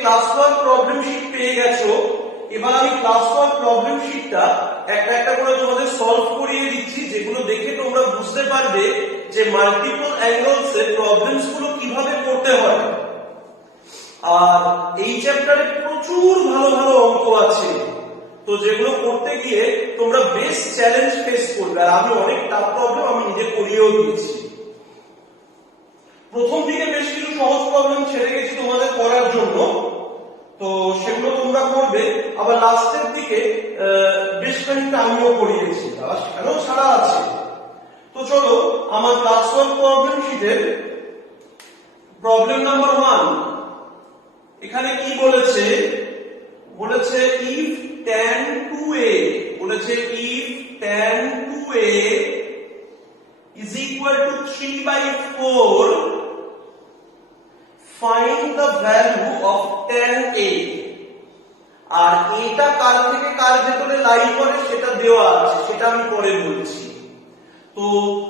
Class 1 problem sheet পেয়ে গেছো। এবার আমি ক্লাস 1 প্রবলেম শীটটা একটা একটা করে তোমাদের সলভ করিয়ে দিচ্ছি, যেগুলো দেখে তোমরা বুঝতে পারবে যে মাল্টিপল অ্যাঙ্গেলস এর প্রবলেমস গুলো কিভাবে করতে হয়। আর এই চ্যাপ্টারে প্রচুর ভালো ভালো অঙ্ক আছে, তো যেগুলো করতে গিয়ে তোমরা বেশ চ্যালেঞ্জ ফেস করবে। আর আমি অনেক টাফ প্রবলেম আমি নিজে করিয়েও দিয়েছি। প্রথম দিকে বেশ কিছু সহজ প্রবলেম ছেড়ে গেছি তোমাদের করার জন্য, তো সেগুলো তোমরা করবে। আবার লাস্টের দিকে বেশ খানিকটা আমিও করিয়েছি, আবার সেখানেও ছাড়া আছে। তো চলো আমার ক্লাস 1 প্রবলেম শীটের প্রবলেম নাম্বার 1 এখানে কি বলেছে, বলেছে if tan 2a, বলেছে if tan 2a is equal to 3/4, find the value of tan a। আর এটা কার থেকে কার ভেতরে লাই করে সেটা দেওয়া আছে, সেটা আমি পরে বলছি। তো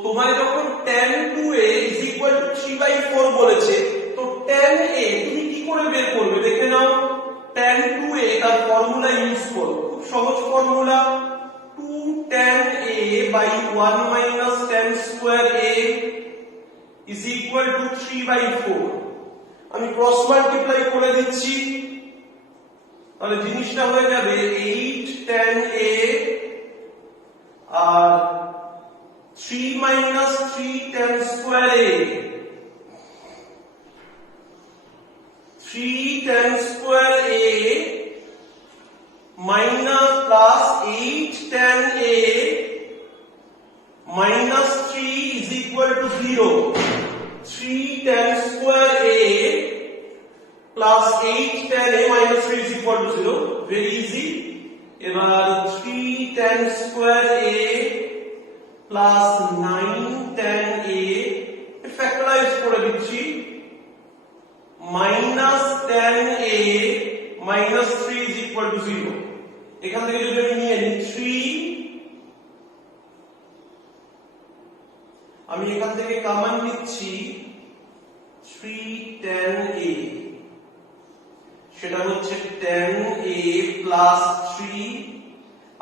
তোমায় যখন tan 2a is equal to 3/4 বলেছে, তো tan a তুমি কি করে বের করবে দেখে নাও। tan 2a তার ফর্মুলা ইউজ করো, খুব সহজ formula, 2 tan a by 1 minus tan square a is equal to 3/4। আমি ক্রস মাল্টিপ্লাই করে দিচ্ছি, তাহলে জিনিসটা হয়ে যাবে 8 tan a R 3 minus 3 tan square a, 3 tan square a minus plus 8 tan a minus 3 is equal to 0। 3 tan square a plus 8 tan a minus 3 is equal to 0, very easy। এবার 3 tan square a plus 9 tan a factorise করে দিচ্ছি, minus tan a minus 3 is equal to 0। এখান থেকে যদি আমি নিয়ে নিই 3, আমি এখান থেকে কমন নিচ্ছি 3 tan a, সেটা হচ্ছে tan a plus 3,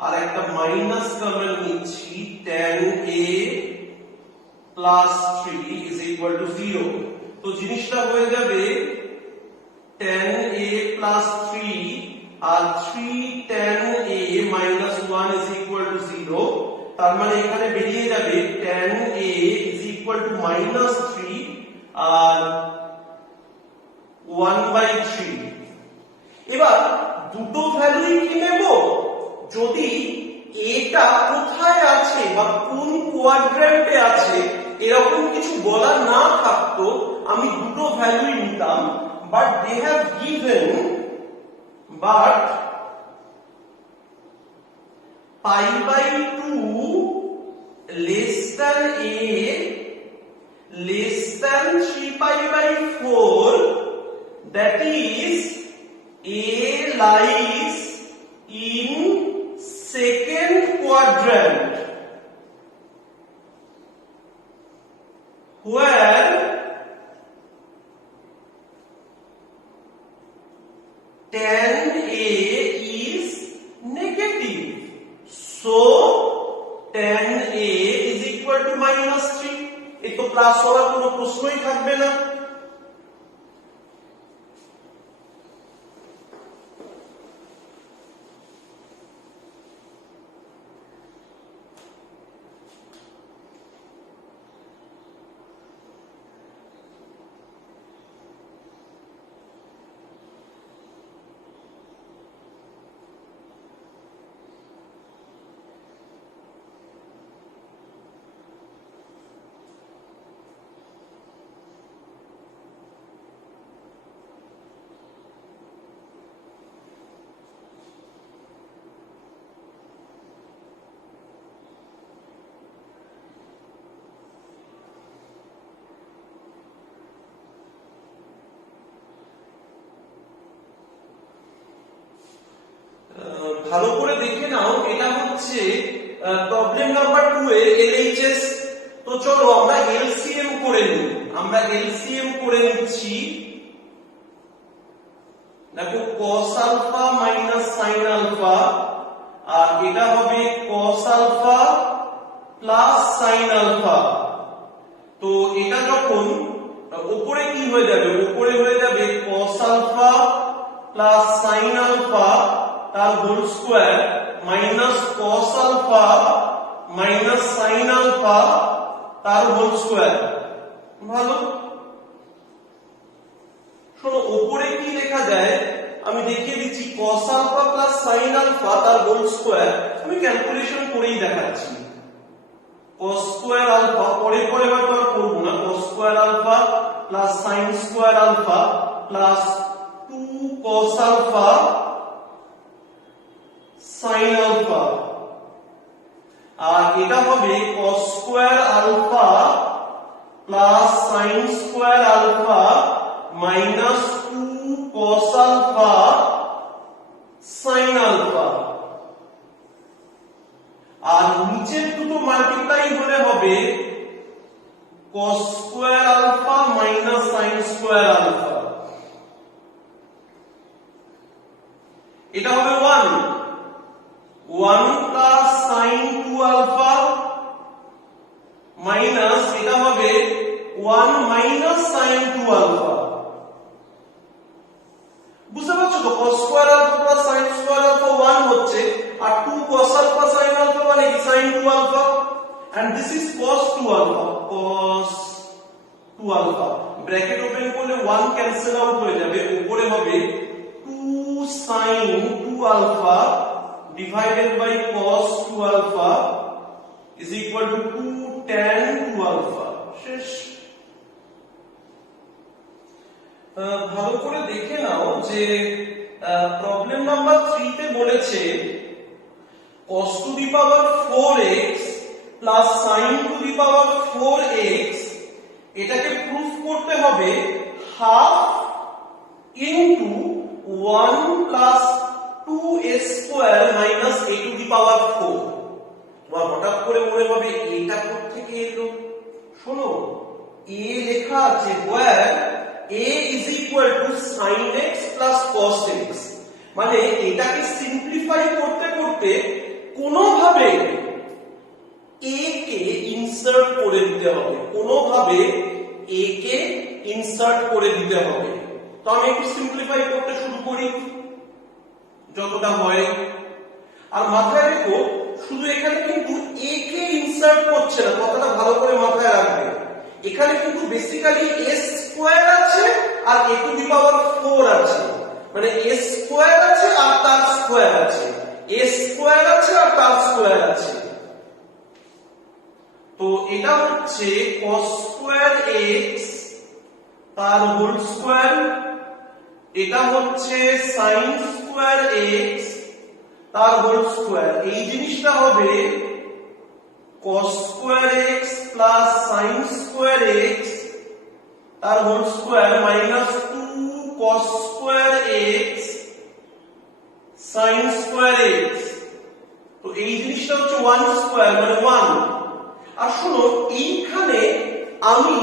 আর একটা মাইনাস কমন নিচ্ছি tan a plus 3 is equal to 0। তো জিনিসটা হয়ে যাবে tan a plus 3 R 3 tan a minus 1 is equal to 0। তার মানে এখানে বেরিয়ে যাবে tan a is equal to minus 3 আর 1/3। এবার দুটো ভ্যালুই কি নেব, যদি এটা কোথায় আছে বা কোন কোয়াড্র্যান্টে আছে এরকম কিছু বলা না থাকতো আমি দুটো ভ্যালুই নিতাম, but they have given but pi/2 less than a less than 3pi/4, that is a lies in second quadrant, where tan a is negative, so tan a is equal to minus 3। এই তো plus হওয়ার কোনো প্রশ্নই থাকবে না। ভালো করে দেখে নাও, এটা হচ্ছে প্রবলেম নাম্বার 2 এর এলএইচএস। তো চলো আমরা এলসিএম করে নিই, আমরা এলসিএম করে নিচ্ছি। দেখো cos alpha minus sin alpha, আর এটা হবে cos alpha plus sin alpha. তো এটা যখন উপরে কি হয়ে যাবে, উপরে হয়ে যাবে cos alpha plus sin alpha তার whole square minus cos alpha minus sin alpha তার হোল স্কয়ার। ভালো, শোনো উপরে কি লেখা যায় আমি দেখিয়ে দিচ্ছি, cos alpha plus sin alpha তার হোল স্কয়ার। আমি ক্যালকুলেশন করেই দেখাচ্ছি। cos স্কয়ার আলফা পরে পরে বার করব না, cos square alpha plus sin square alpha plus 2 cos alpha sin alpha, আর এটা হবে cos square alpha plus sin square alpha minus 2 cos alpha sin alpha. আর নিচের দুটো মাল্টিপ্লাই হলে হবে cos square alpha minus sin square alpha. এটা হবে 1 প্লাস sin 2 আলফা মাইনাস এটা হবে 1 মাইনাস sin 2 আলফা। বুঝতে পারছো তো, cos square alpha plus sin square alpha 1 হচ্ছে, আর 2 cos আলফা sin আলফা মানে কি sin 2 alpha, and this is cos 2 alpha, cos 2 alpha। Bracket open করলে 1 ক্যান্সেল আউট হয়ে যাবে, উপরে হবে 2 sin 2 alpha divided by cos 2 alpha is equal to 2 tan 2 alpha। শেষ। ভালো করে দেখে নাও যে প্রবলেম নাম্বার 3 তে বলেছে cos to the power 4x plus sin to the power 4x, এটাকে প্রুফ করতে হবে half into 1 plus 2a square minus a to the power 4। তোমার হঠাৎ করে মনে হবে এটা কোথা থেকে এলো। শোনো, a লেখা আছে where a is equal to sin x plus cos x, মানে এটাকে সিম্পলিফাই করতে করতে কোনোভাবে a কে ইনসার্ট করে দিতে হবে, কোনোভাবে a কে ইনসার্ট করে দিতে হবে। তো আমি একটু সিম্পলিফাই করতে শুরু করি যতটা হয়। আর মাথায় রেখো শুধু এখানে কিন্তু a কে ইনসার্ট করছে না, কথাটা ভালো করে মাথায় রাখবে। এখানে কিন্তু বেসিক্যালি a স্কয়ার আছে আর a টু দি পাওয়ার 4 আছে, মানে a স্কয়ার আছে আর তার স্কয়ার আছে, a স্কয়ার আছে আর তার স্কয়ার আছে। তো এটা হচ্ছে cos স্কয়ার x তার হোল স্কয়ার, এটা হচ্ছে sin স্কয়ার x তার হোল স্কয়ার। এই জিনিসটা হবে cos square x plus sin square x তার whole square minus 2 cos square x sin square x। তো এই জিনিসটা হচ্ছে 1 স্কয়ার মানে 1। আর শোনো, এইখানে আমি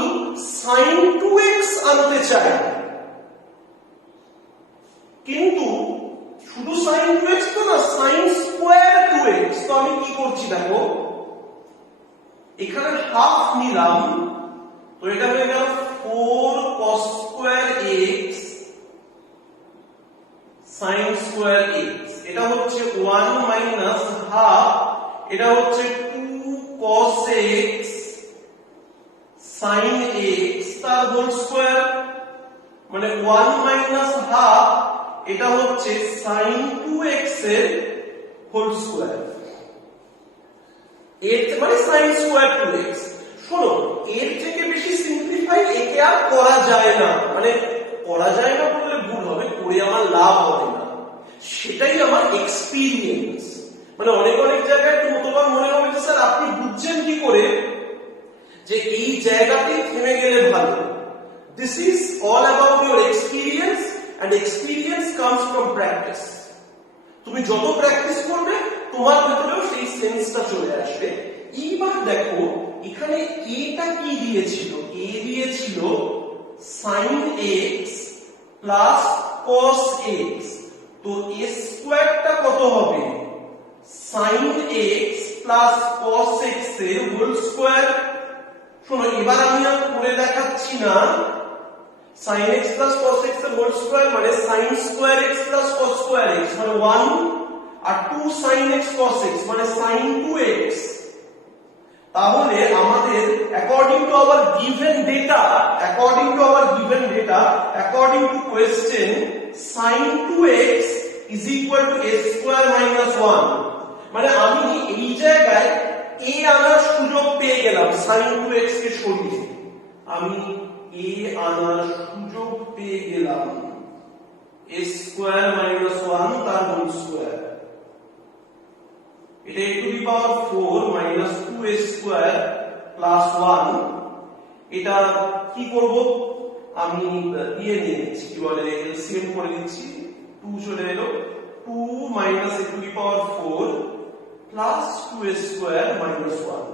sin 2x আনতে চাই, কিন্তু শুধু sin 2x তো না, sin স্কয়ার 2x। তো আমি কি করছি দেখো, এখানে হাফ নিলাম, তো এটা হয়ে গেল 4 cos square x sin square x। এটা হচ্ছে 1 মাইনাস হাফ, এটা হচ্ছে 2 cos x sin x তার হোল স্কয়ার, মানে 1 মাইনাস হাফ, এটা হচ্ছে sin 2x এর হোল স্কয়ার, এর মানে sin স্কয়ার 2x। শোনো, এর থেকে বেশি সিম্পলিফাই একে আর করা যায় না, মানে করা যায় না বললে ভুল হবে, করে আমার লাভ হবে না, সেটাই আমার এক্সপেরিয়েন্স। মানে অনেক অনেক জায়গায় তোমার মনে হবে যে স্যার আপনি বুঝছেন কি করে যে এই জায়গাতেই থেমে গেলে ভালো। This is all about your experience, and experience comes from practice। তুমি যত প্র্যাকটিস করবে তোমার ভেতরেও সেই সেন্সটা চলে আসবে। এইবার দেখো এখানে এটা কি দিয়েছিল, a দিয়েছিল sin x plus cos x, তো a স্কয়ারটা কত হবে sin x plus cos x এর হোল স্কয়ার। শোনো এবার আমি আর করে দেখাচ্ছি না, sin x plus cos x এর হোল স্কয়ার মানে sin square x plus cos square x মানে 1 আর 2 sin x cos x মানে sin 2x। তাহলে আমাদের according to our given data according to question sin 2x is equal to a square minus 1, মানে আমি এই জায়গায় a আনার সুযোগ পেয়ে গেলাম sin 2x কে সরিয়ে, আমি a আনার সুযোগ পেয়ে গেলাম a square minus 1 তার হোল স্কয়ার, এটা a to the power 4 minus 2a square plus 1। এটা কি করব আমি দিয়ে নিয়েছি, কি বলে এলসিএম করে দিচ্ছি, 2 চলে এলো, 2 minus a to the power 4 plus 2a square minus 1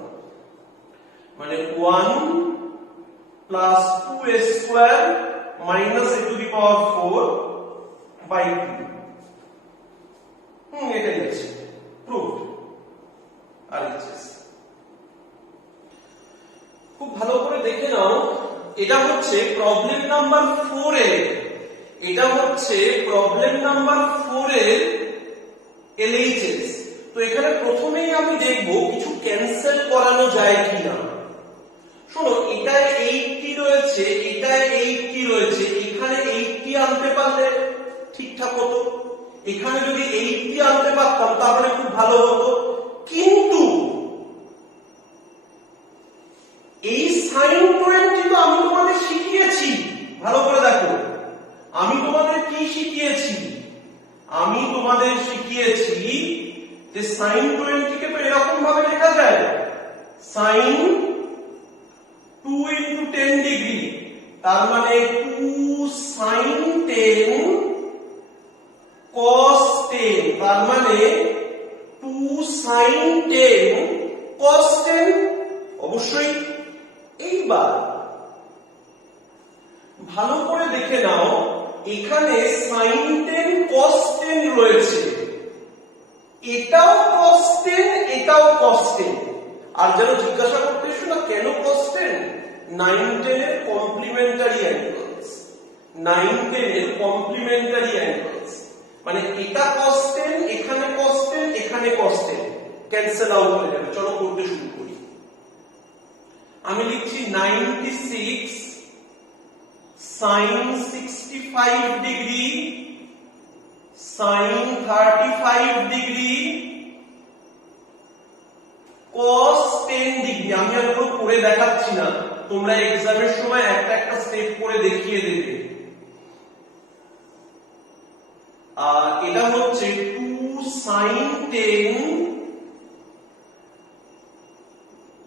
মানে 1 plus 2a square minus a to the power 4 by 2। এটাই আছে প্রুফ। খুব ভালো করে দেখে নাও, এটা হচ্ছে প্রবলেম নাম্বার 4 এর, LHS। তো এখানে প্রথমেই আমি দেখব কিছু ক্যান্সেল করানো যায় কিনা। শোনো এটায় 80 রয়েছে, এটায় 80 রয়েছে, এখানে 80 আনতে পারলে ঠিকঠাক হতো, এখানে যদি 80 আনতে পারতাম তাহলে খুব ভালো হতো। কিন্তু এই sin 20 তো আমি তোমাদের শিখিয়েছি, ভালো করে দেখো আমি তোমাদের কি শিখিয়েছি, আমি তোমাদের শিখিয়েছি যে sin 20 কে তো এরকম ভাবে লেখা যায় sin 2 into 10 ডিগ্রি, তার মানে 2 sin 10 cos 10, তার মানে 2 sin 10 cos 10 অবশ্যই। এইবার ভালো করে দেখে নাও, এখানে sin 10 cos 10 রয়েছে, এটাও cos 10 এটাও cos 10। আর যেন জিজ্ঞাসা করতে এসো না কেন cos 10, 9 10 এর কমপ্লিমেন্টারি অ্যাঙ্গেলস, 9 10 এর কমপ্লিমেন্টারি অ্যাঙ্গেলস মানে এটা cos 10 এখানে cos 10 এখানে cos 10 ক্যান্সেল আউট হয়ে যাবে। চলো করতে শুরু করি। আমি লিখছি 96 sin 65 degree sin 35 degree cos 10 degree. আমি আর পুরো করে দেখাচ্ছি না, তোমরা এক্সামের সময় একটা একটা স্টেপ করে দেখিয়ে দেবে। আর এটা হচ্ছে 2 sin 10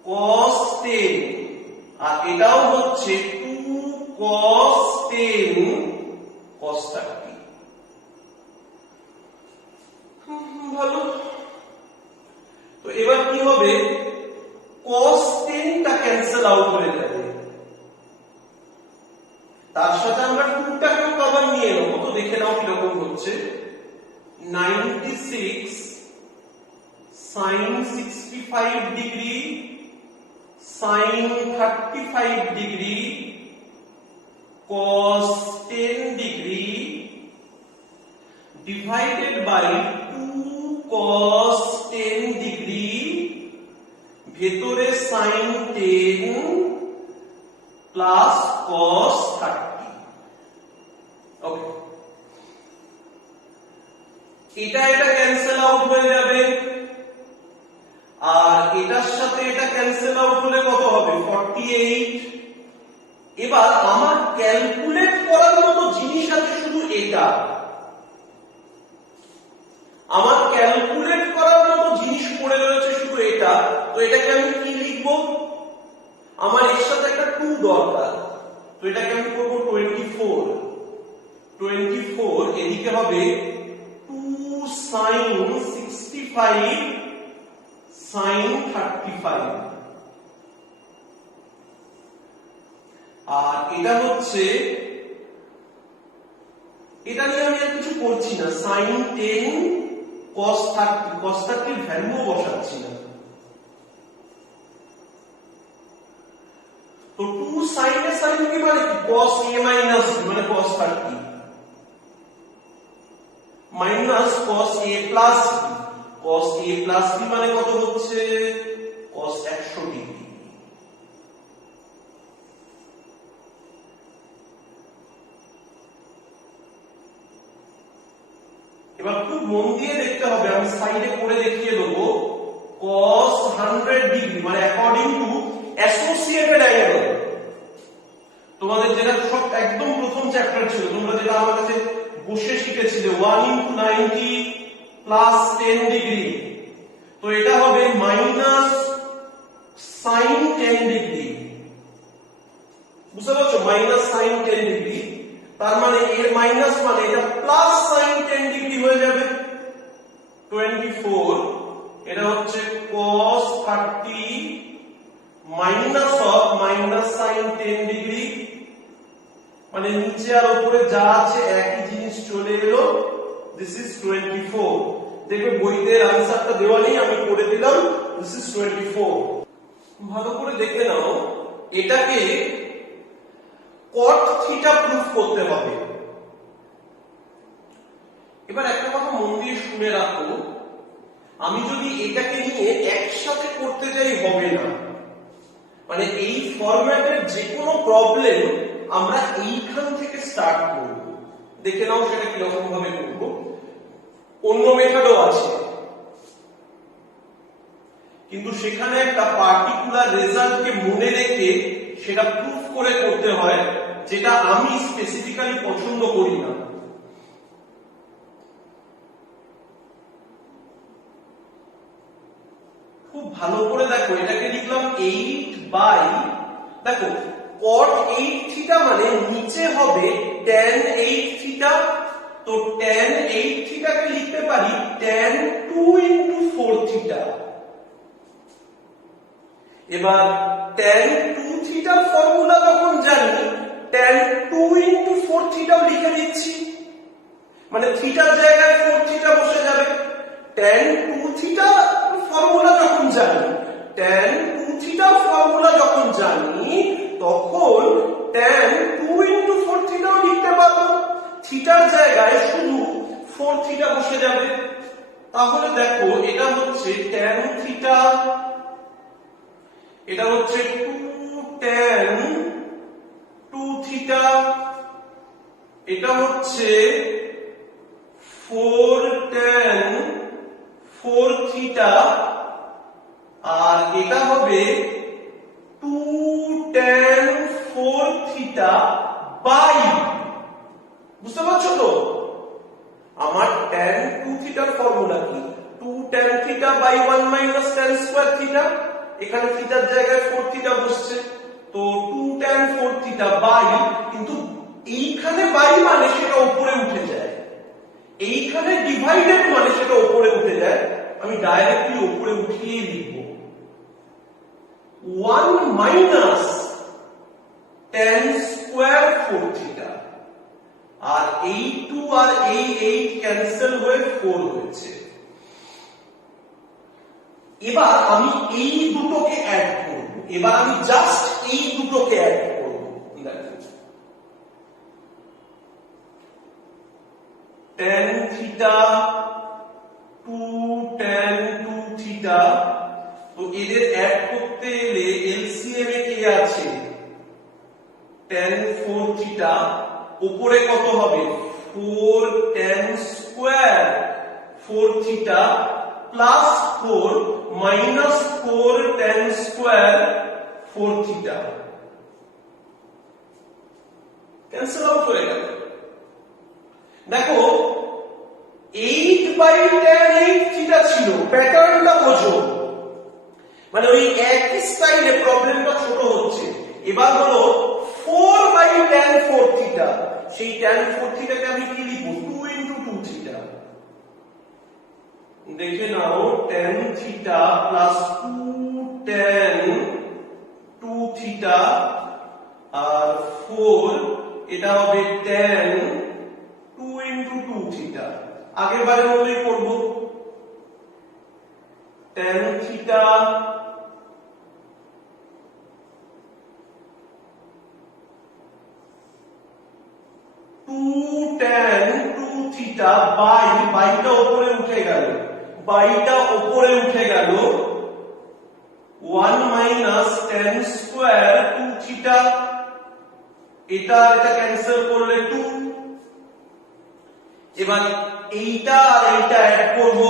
cos 10 আর এটাও হচ্ছে 2 cos 10 cos 30। ভালো, তো এবার কি হবে, cos 10 টা ক্যান্সেল আউট হয়ে যাবে, তার সাথে আমরা 2 টাকেও কভার নিয়ে নেব। তো দেখে নাও কিরকম হচ্ছে, 96 sin 65 degree sin 35 degree cos 10 degree divided by 2 cos 10 degree ভেতরে sin 10 plus cos 30। ওকে, এটা ক্যান্সেল আউট হয়ে যাবে, আর এটার সাথে এটা ক্যান্সেল আউট হলে কত হবে 48। এবার আমার ক্যালকুলেট করার মতো জিনিস আছে শুধু এটা, আমার ক্যালকুলেট করার মতো জিনিস পড়ে রয়েছে শুধু এটা। তো এটাকে আমি কি লিখবো, আমার এর সাথে একটা 2 দরকার, তো এটাকে আমি করব 24 এদিকে হবে 2 sin 65 sin 35 আর এটা হচ্ছে এটা নিয়ে আমি আর কিছু করছি না, sin 10 cos 30, cos 30 এর ভ্যালুও বসাচ্ছি না। তো 2 sin এর sin কি মানে কি, cos a minus b মানে cos 30 minus cos a plus b, cos a plus b মানে কত হচ্ছে, cos 100 ডিগ্রি। এবার খুব মন দিয়ে দেখতে হবে, আমি সাইডে করে দেখিয়ে দেবো, cos 100 ডিগ্রি মানে অ্যাকর্ডিং টু অ্যাসোসিয়েটেড অ্যাঙ্গেল। তোমাদের যেটা সব একদম প্রথম চ্যাপ্টার ছিল, তোমরা যেটা আমার কাছে বসে শিখেছিলে 1 into 90 plus 10 ডিগ্রি, তো এটা হবে মাইনাস sin 10 ডিগ্রি। বুঝতে পারছো, মাইনাস sin 10 ডিগ্রি, তার মানে এর মাইনাস মানে এটা প্লাস sin 10 ডিগ্রি হয়ে যাবে 24। এটা হচ্ছে cos 30 minus of minus sin 10 degree, মানে নিচে আর উপরে যা আছে একই জিনিস চলে এলো, দিস ইজ 24। দেখবে বইতে আনসারটা দেওয়া নেই, আমি করে দিলাম, দিস ইজ 24। ভালো করে দেখে নাও, এটাকে cot থিটা প্রুফ করতে হবে। এবার একটা কথা মন দিয়ে শুনে রাখো, আমি যদি এটাকে নিয়ে একসাথে করতে যাই হবে না, মানে এই ফরম্যাটের যে কোনো প্রবলেম আমরা এইখান থেকে স্টার্ট করব। দেখে নাও সেটা কিরকম ভাবে করব। অন্য মেথডও আছে, কিন্তু সেখানে একটা পার্টিকুলার রেজাল্টকে মনে রেখে সেটা প্রুফ করে করতে হয়, যেটা আমি স্পেসিফিক্যালি পছন্দ করি না। খুব ভালো করে দেখো, এটাকে লিখলাম 8 বাই, দেখো cot 8 থিটা মানে নিচে হবে tan 8 থিটা, তো tan 8 থিটাকে লিখতে পারি tan 2 into 4 থিটা। এবার tan 2 থিটার ফর্মুলা যখন জানি, tan 2 into 4 থিটাও লিখে দিচ্ছি, মানে থিটার জায়গায় 4 থিটা বসে যাবে। tan 2 থিটা ফর্মুলা যখন জানি, tan 2 থিটার ফর্মুলা যখন জানি, তখন tan 2 into 4 থিটাও লিখতে পারবো, থিটার জায়গায় শুধু 4 থিটা বসে যাবে। তাহলে দেখো এটা হচ্ছে tan থিটা, এটা হচ্ছে 2 tan 2 থিটা, এটা হচ্ছে 4 tan 4 থিটা, আর এটা হবে 2 tan 4 থিটা বাই, বুঝতে পারছো তো আমার tan 2 থিটার ফর্মুলা কি, 2 tan theta by 1 minus tan square theta, এখানে থিটার জায়গায় 4 থিটা বসছে, তো 2 tan 4 থিটা বাই, কিন্তু এইখানে বাই মানে সেটা উপরে উঠে যায়, এইখানে ডিভাইডেড মানে সেটা উপরে উঠে যায়, আমি ডাইরেক্টলি উপরে উঠিয়ে লিখব 1 মাইনাস tan স্কয়ার 4 থিটা, আর এই 2 আর এই 8 ক্যান্সেল হয়ে 4 হয়েছে। এবার আমি এই দুটোকে অ্যাড করব, এবার আমি জাস্ট এই দুটোকে অ্যাড করব, tan থিটা 2 tan 2 থিটা, তো এদের অ্যাড করতে এলে এলসিএম এ কি আছে, tan 4 থিটা, উপরে কত হবে 4 tan square 4 theta plus 4 minus 4 tan square 4 theta, cancel out হয়ে গেল। দেখো 8 বাই tan 8 থিটা ছিল, প্যাটার্নটা বোঝো, মানে ওই একই স্টাইলে প্রবলেমটা ছোট হচ্ছে। এবার হলো 4 বাই tan 4 থিটা, সেই tan 4 থিটাকে আমি কি লিখব 2 into 2 থিটা, দেখে নাও tan theta plus 2 tan 2 theta আর 4, এটা হবে tan 2 আগের বারের মতোই করব tan থিটা tan 2 থিটা বাইটা উপরে উঠে গেল 1 মাইনাস tan স্কয়ার 2 থিটা এটা ক্যান্সেল করলে 2 এবার এইটা আর এইটা অ্যাড করব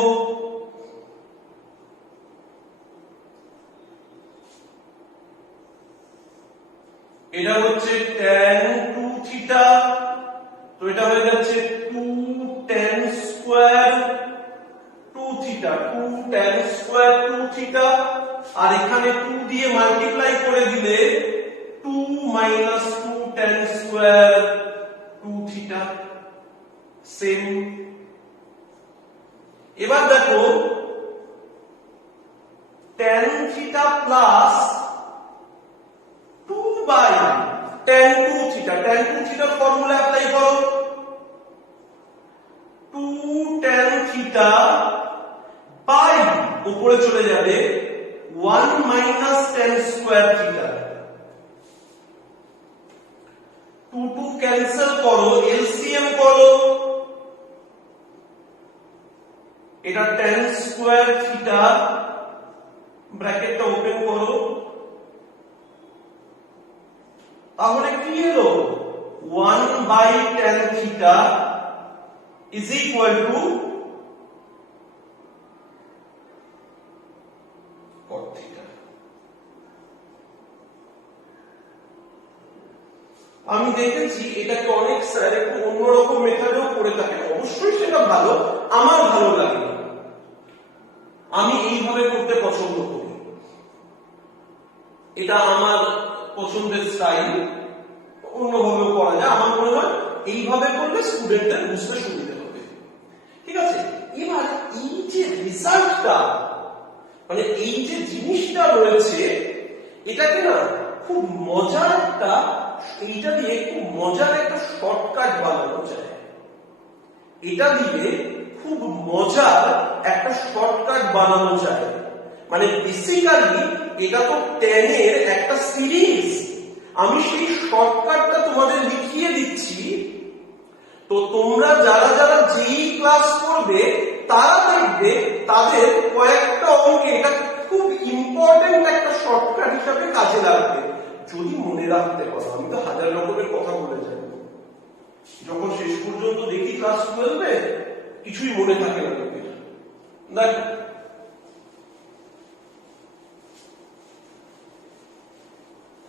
এটা হচ্ছে tan 2 থিটা তো এটা হয়ে যাচ্ছে 2 tan square 2 theta 2 tan square 2 theta আর এখানে 2 দিয়ে মাল্টিপ্লাই করে দিলে 2 minus 2 tan square 2 theta same এবার দেখো tan theta plus 2 by tan 2 theta formula apply করো 2 tan থিটা বাই উপরে চলে যাবে 1 minus tan square theta 2 cancel করো এলসিএম করো এটা tan স্কয়ার থিটা ব্র্যাকেটটা ওপেন করো তাহলে কি এলো 1 by tan theta is equal to cot theta আমি দেখেছি এটাকে অনেক স্যার একটু অন্যরকম মেথডেও করে থাকেন অবশ্যই সেটা ভালো আমার ভালো লাগে আমি এইভাবে করতে পছন্দ করি এটা আমার পছন্দের স্টাইল অন্যভাবেও করা যায় আমার মনে হয় এইভাবে করলে স্টুডেন্টদের বুঝতে সুবিধা হবে ঠিক আছে এবার এই যে রেজাল্টটা মানে এই যে জিনিসটা রয়েছে এটাকে না খুব মজার একটা এইটা দিয়ে খুব মজার একটা শর্টকাট বানানো যায় এটা দিয়ে খুব মজার একটা শর্টকাট বানানো যায় মানে বেসিক্যালি এটা তো tan এর একটা সিরিজ আমি সেই শর্টকাটটা তোমাদের লিখিয়ে দিচ্ছি তো তোমরা যারা যারা যেই ক্লাস করবে তারা দেখবে তাদের কয়েকটা অঙ্কে এটা খুব ইম্পর্টেন্ট একটা শর্টকাট হিসাবে কাজে লাগবে যদি মনে রাখতে পারো আমি তো হাজার রকমের কথা বলে যাই যখন শেষ পর্যন্ত দেখি ক্লাস 12 এ কিছুই মনে থাকে না লোকের দেখো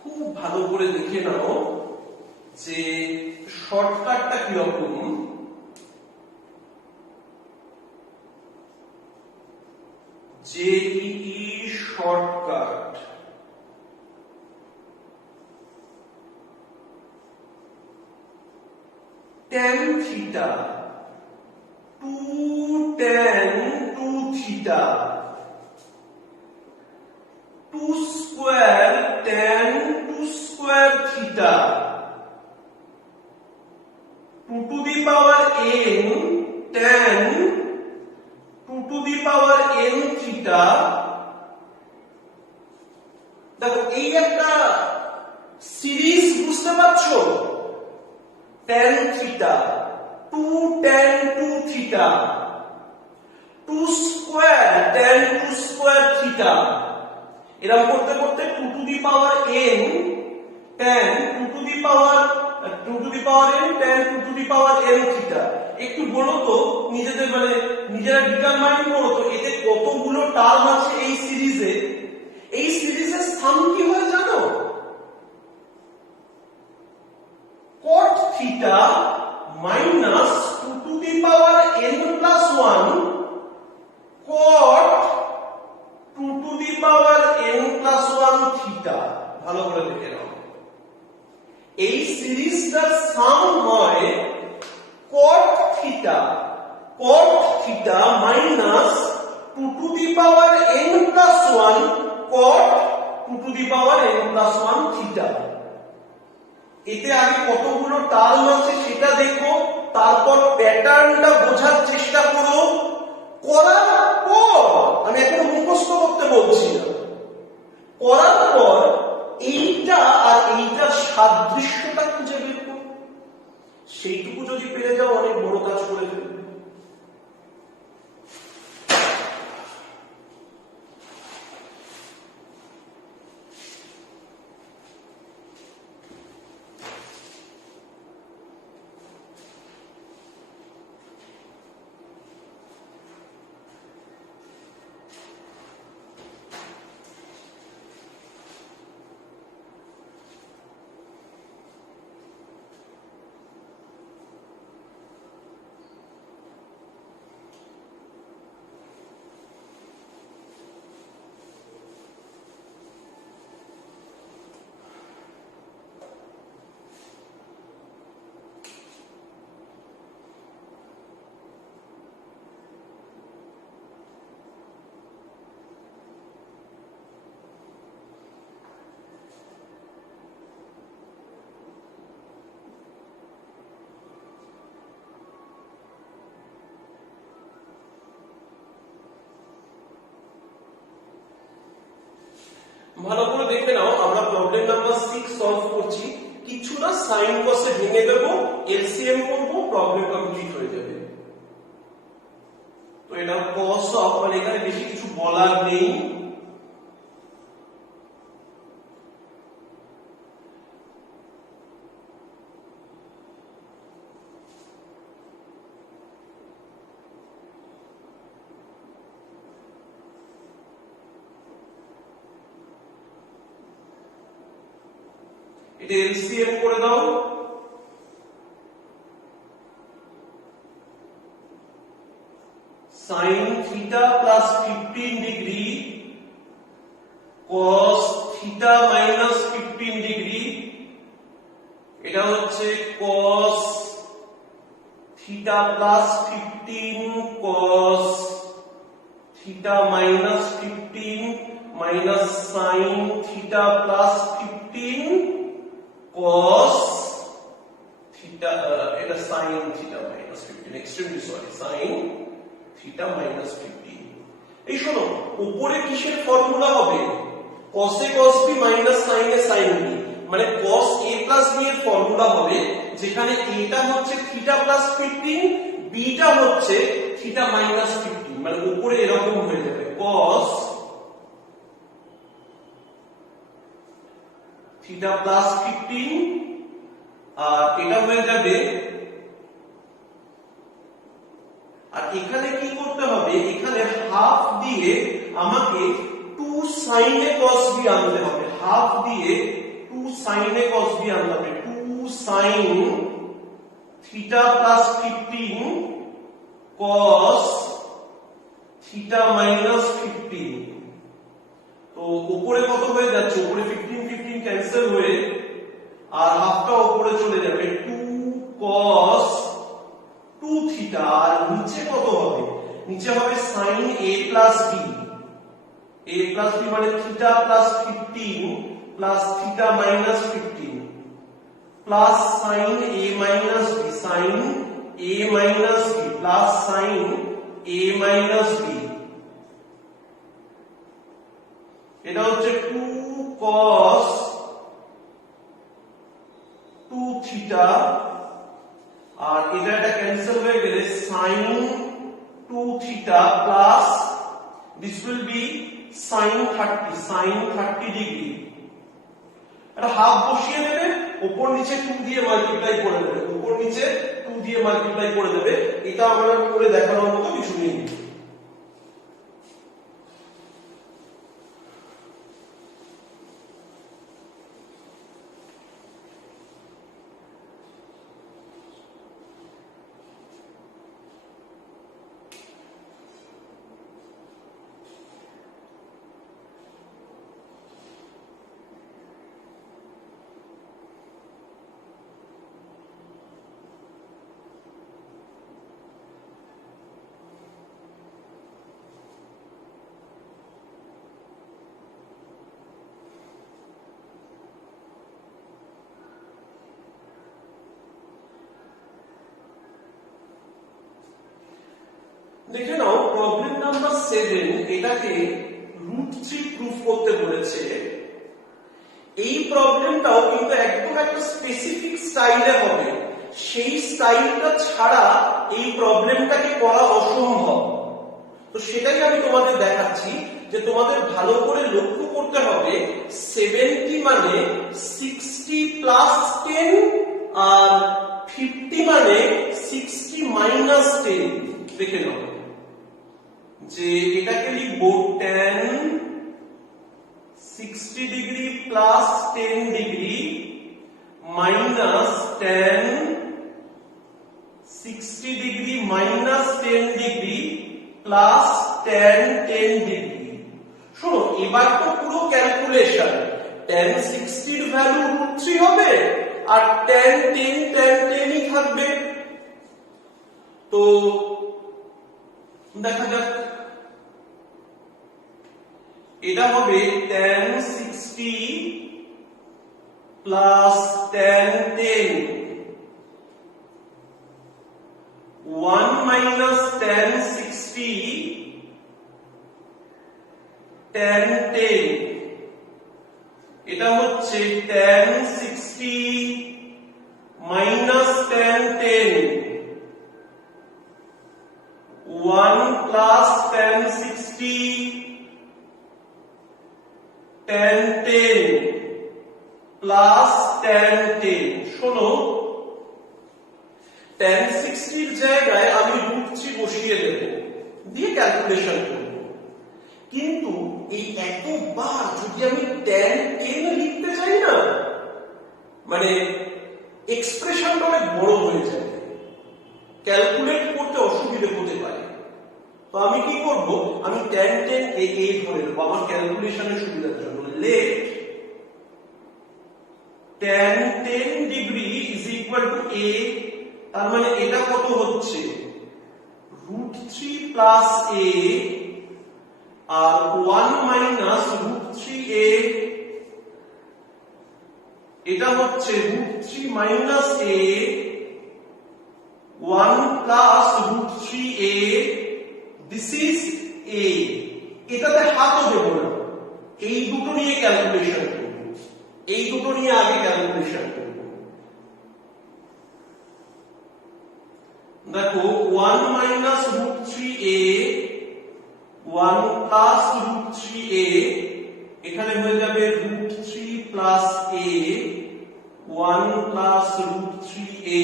খুব ভালো করে দেখে নাও যে শর্টকাটটা কিরকম JEE shortcut tan theta 2 tan 2 theta 2 square tan 2 square theta 2 to the power n tan 2 to the power n theta দেখো এই একটা সিরিজ বুঝতে পারছো tan theta 2 tan 2 theta 2 square tan 2 square theta এরকম করতে করতে 2 to the power n tan 2 to the power n tan 2 to the power n theta একটু বলো তো নিজেদের মানে নিজেরা ডিটারমাইন করো তো এতে কতগুলো টার্ম আছে এই সিরিজের স্থান কি হয় জানো cot theta minus 2 to the power n plus 1 cot 2 to the power n plus 1 theta ভালো করে দেখে নাও এই সিরিজটার সাম হয় cot theta minus 2 to the power n plus 1 cot 2 to the power n plus 1 theta এতে আগে কতগুলো টার্ম আছে সেটা দেখো তারপর প্যাটার্নটা বোঝার চেষ্টা করো, করার পর আমি এখনো মুখস্থ করতে বলছি না, করার পর এইটা আর এইটার সাদৃশ্যটা খুঁজে বের করো। সেইটুকু যদি পেরে যাও অনেক বড় কাজ করে ফেলবে। ভালো করে দেখে নাও, আমরা প্রবলেম নাম্বার 6 সলভ করছি, কিছু না সাইন কসে ভেঙে দেব, এলসিএম করব, প্রবলেম কমপ্লিট হয়ে যাবে। তো এটা কস অফ, মানে এখানে বেশি কিছু বলার নেই। এটা এলসিএম করে দাও, sin theta plus 15 degree cos theta minus 15 degree, এটা হচ্ছে cos theta plus 15 cos theta minus 15 minus sin theta plus 15 cos theta, এটা sin theta minus 15, extremely sorry, sin theta minus 15। এই শোনো, উপরে কিসের ফর্মুলা হবে? cos a cos b minus sin a sin b, মানে cos a plus b এর formula হবে, যেখানে a টা হচ্ছে থিটা প্লাস 15, b টা হচ্ছে থিটা মাইনাস 15, মানে উপরে এরকম হয়ে যাবে cos থিটা প্লাস 15, আর এটা হয়ে যাবে, আর এখানে কি করতে হবে, এখানে হাফ দিয়ে আমাকে 2 sin a cos b আনতে হবে, হাফ দিয়ে 2 sin a cos b আনতে হবে, 2 sin theta plus 15 cos theta minus 15। তো উপরে কত হয়ে যাচ্ছে, উপরে 15 15 ক্যান্সেল হয়ে আর হাফটা উপরে চলে যাবে, 2 cos 2 থিটা, আর নিচে কত হবে, নিচে হবে sin a plus b, a plus b মানে theta plus 15 plus theta minus 15 plus sin a minus b, sin a minus b plus sin a minus b, এটা হচ্ছে 2 cos 2 থিটা, আর এটা ক্যান্সেল হয়ে গেলে sin 2 theta plus this will be sin 30 degree. এটা half বসিয়ে দেবে, উপর নিচে 2 দিয়ে মাল্টিপ্লাই করে দেবে, উপর নিচে 2 দিয়ে মাল্টিপ্লাই করে দেবে, এটা আমরা করে দেখানোর মতো কিছু নেই। প্রবলেম নাম্বার 7 এটাকে √3 প্রুফ করতে বলেছে। এই প্রবলেমটাও কিন্তু একদম একটা স্পেসিফিক স্টাইলে হবে, সেই স্টাইলটা ছাড়া এই প্রবলেমটাকে করা অসম্ভব। তো সেটাই আমি তোমাদের দেখাচ্ছি যে তোমাদের ভালো করে লক্ষ্য করতে হবে 70 মানে 60 প্লাস 10 আর 50 মানে 60 মাইনাস 10। দেখে নাও যে এটাকে লিখবো tan 60 degree plus 10 degree minus tan 60 degree minus 10 degree plus tan 10 degree. শোনো, এবার তো পুরো ক্যালকুলেশন, tan 60 এর ভ্যালু √3 হবে আর tan 10ই থাকবে। তো দেখা যাক, এটা হবে tan 60 plus tan 10, 1 minus tan 60 tan 10, এটা হচ্ছে tan 60 minus tan 10, 1 plus tan 60 tan 10 plus tan 10। শোনো, tan 60 এর জায়গায় আমি √3 বসিয়ে দেব, দিয়ে ক্যালকুলেশন করব। কিন্তু এই এতবার যদি আমি tan 10 লিখতে চাই না, মানে এক্সপ্রেশনটা অনেক বড় হয়ে যায়, ক্যালকুলেট করতে অসুবিধা হতে পারে। তো আমি কি করব, আমি tan 10 এই ধরে নেব আমার ক্যালকুলেশনের সুবিধার জন্য। Let tan 10 degree is equal to a, তার মানে এটা কত হচ্ছে √3 plus a R 1 minus √3a, এটা হচ্ছে √3 minus a, 1 plus √3a, this is a। এটাতে হাতও দেব না, এই দুটো নিয়ে ক্যালকুলেশন করব, এই দুটো নিয়ে আগে ক্যালকুলেশন করব। দেখো 1 মাইনাস √3a, 1 প্লাস √3a, এখানে হয়ে যাবে √3 plus a, 1 plus √3a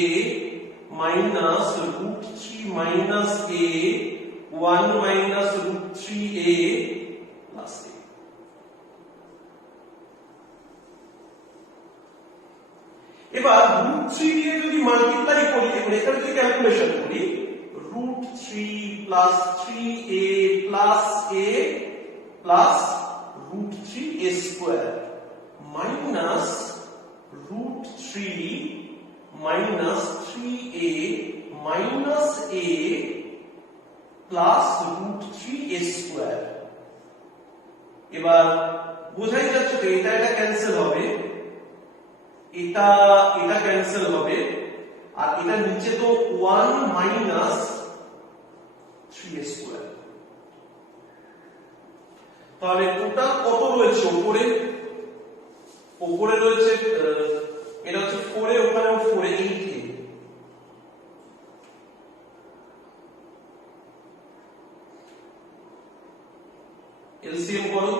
minus √3 minus a, 1 minus √3a plus a। এবার √3 দিয়ে যদি মাল্টিপ্লাই করি, এখানে যদি ক্যালকুলেশন করি, √3 plus 3a plus a plus √3a square minus √3 minus 3a minus a plus √3a square. এবার বোঝাই যাচ্ছে তো এটা ক্যান্সেল হবে, এটা ক্যান্সেল হবে, আর এটা নিচে তো 1 মাইনাস 3a স্কয়ার। তাহলে টোটাল কত রয়েছে উপরে? উপরে রয়েছে এটা হচ্ছে 4 এ, ওখানেও 4 এ, 8 এ। এলসিএম করো,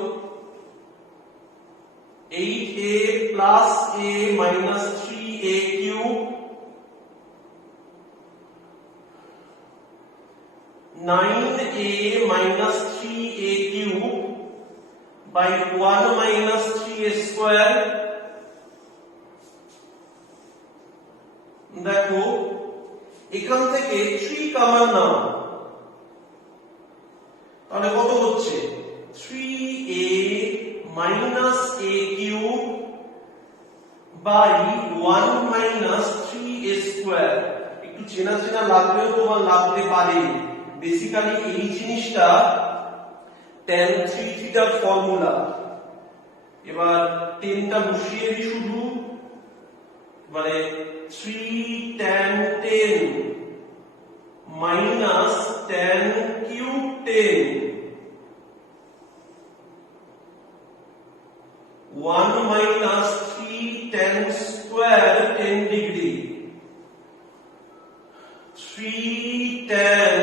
8a plus a minus 3a cube, 9a minus 3a cube by 1 minus 3a square. দেখো এখান থেকে 3 কমন নাও, তাহলে কত হচ্ছে 3a minus a cube by 1 minus 3a square. একটু চেনা চেনা লাগলেও তোমার লাগতে পারে, বেসিক্যালি এই জিনিসটা tan 3 থিটার ফর্মুলা। এবার 10 টা বসিয়ে দিই শুধু, মানে 3 tan 10 minus tan cube 10 10, 1 minus 3 tan square 10 degree, 3 tan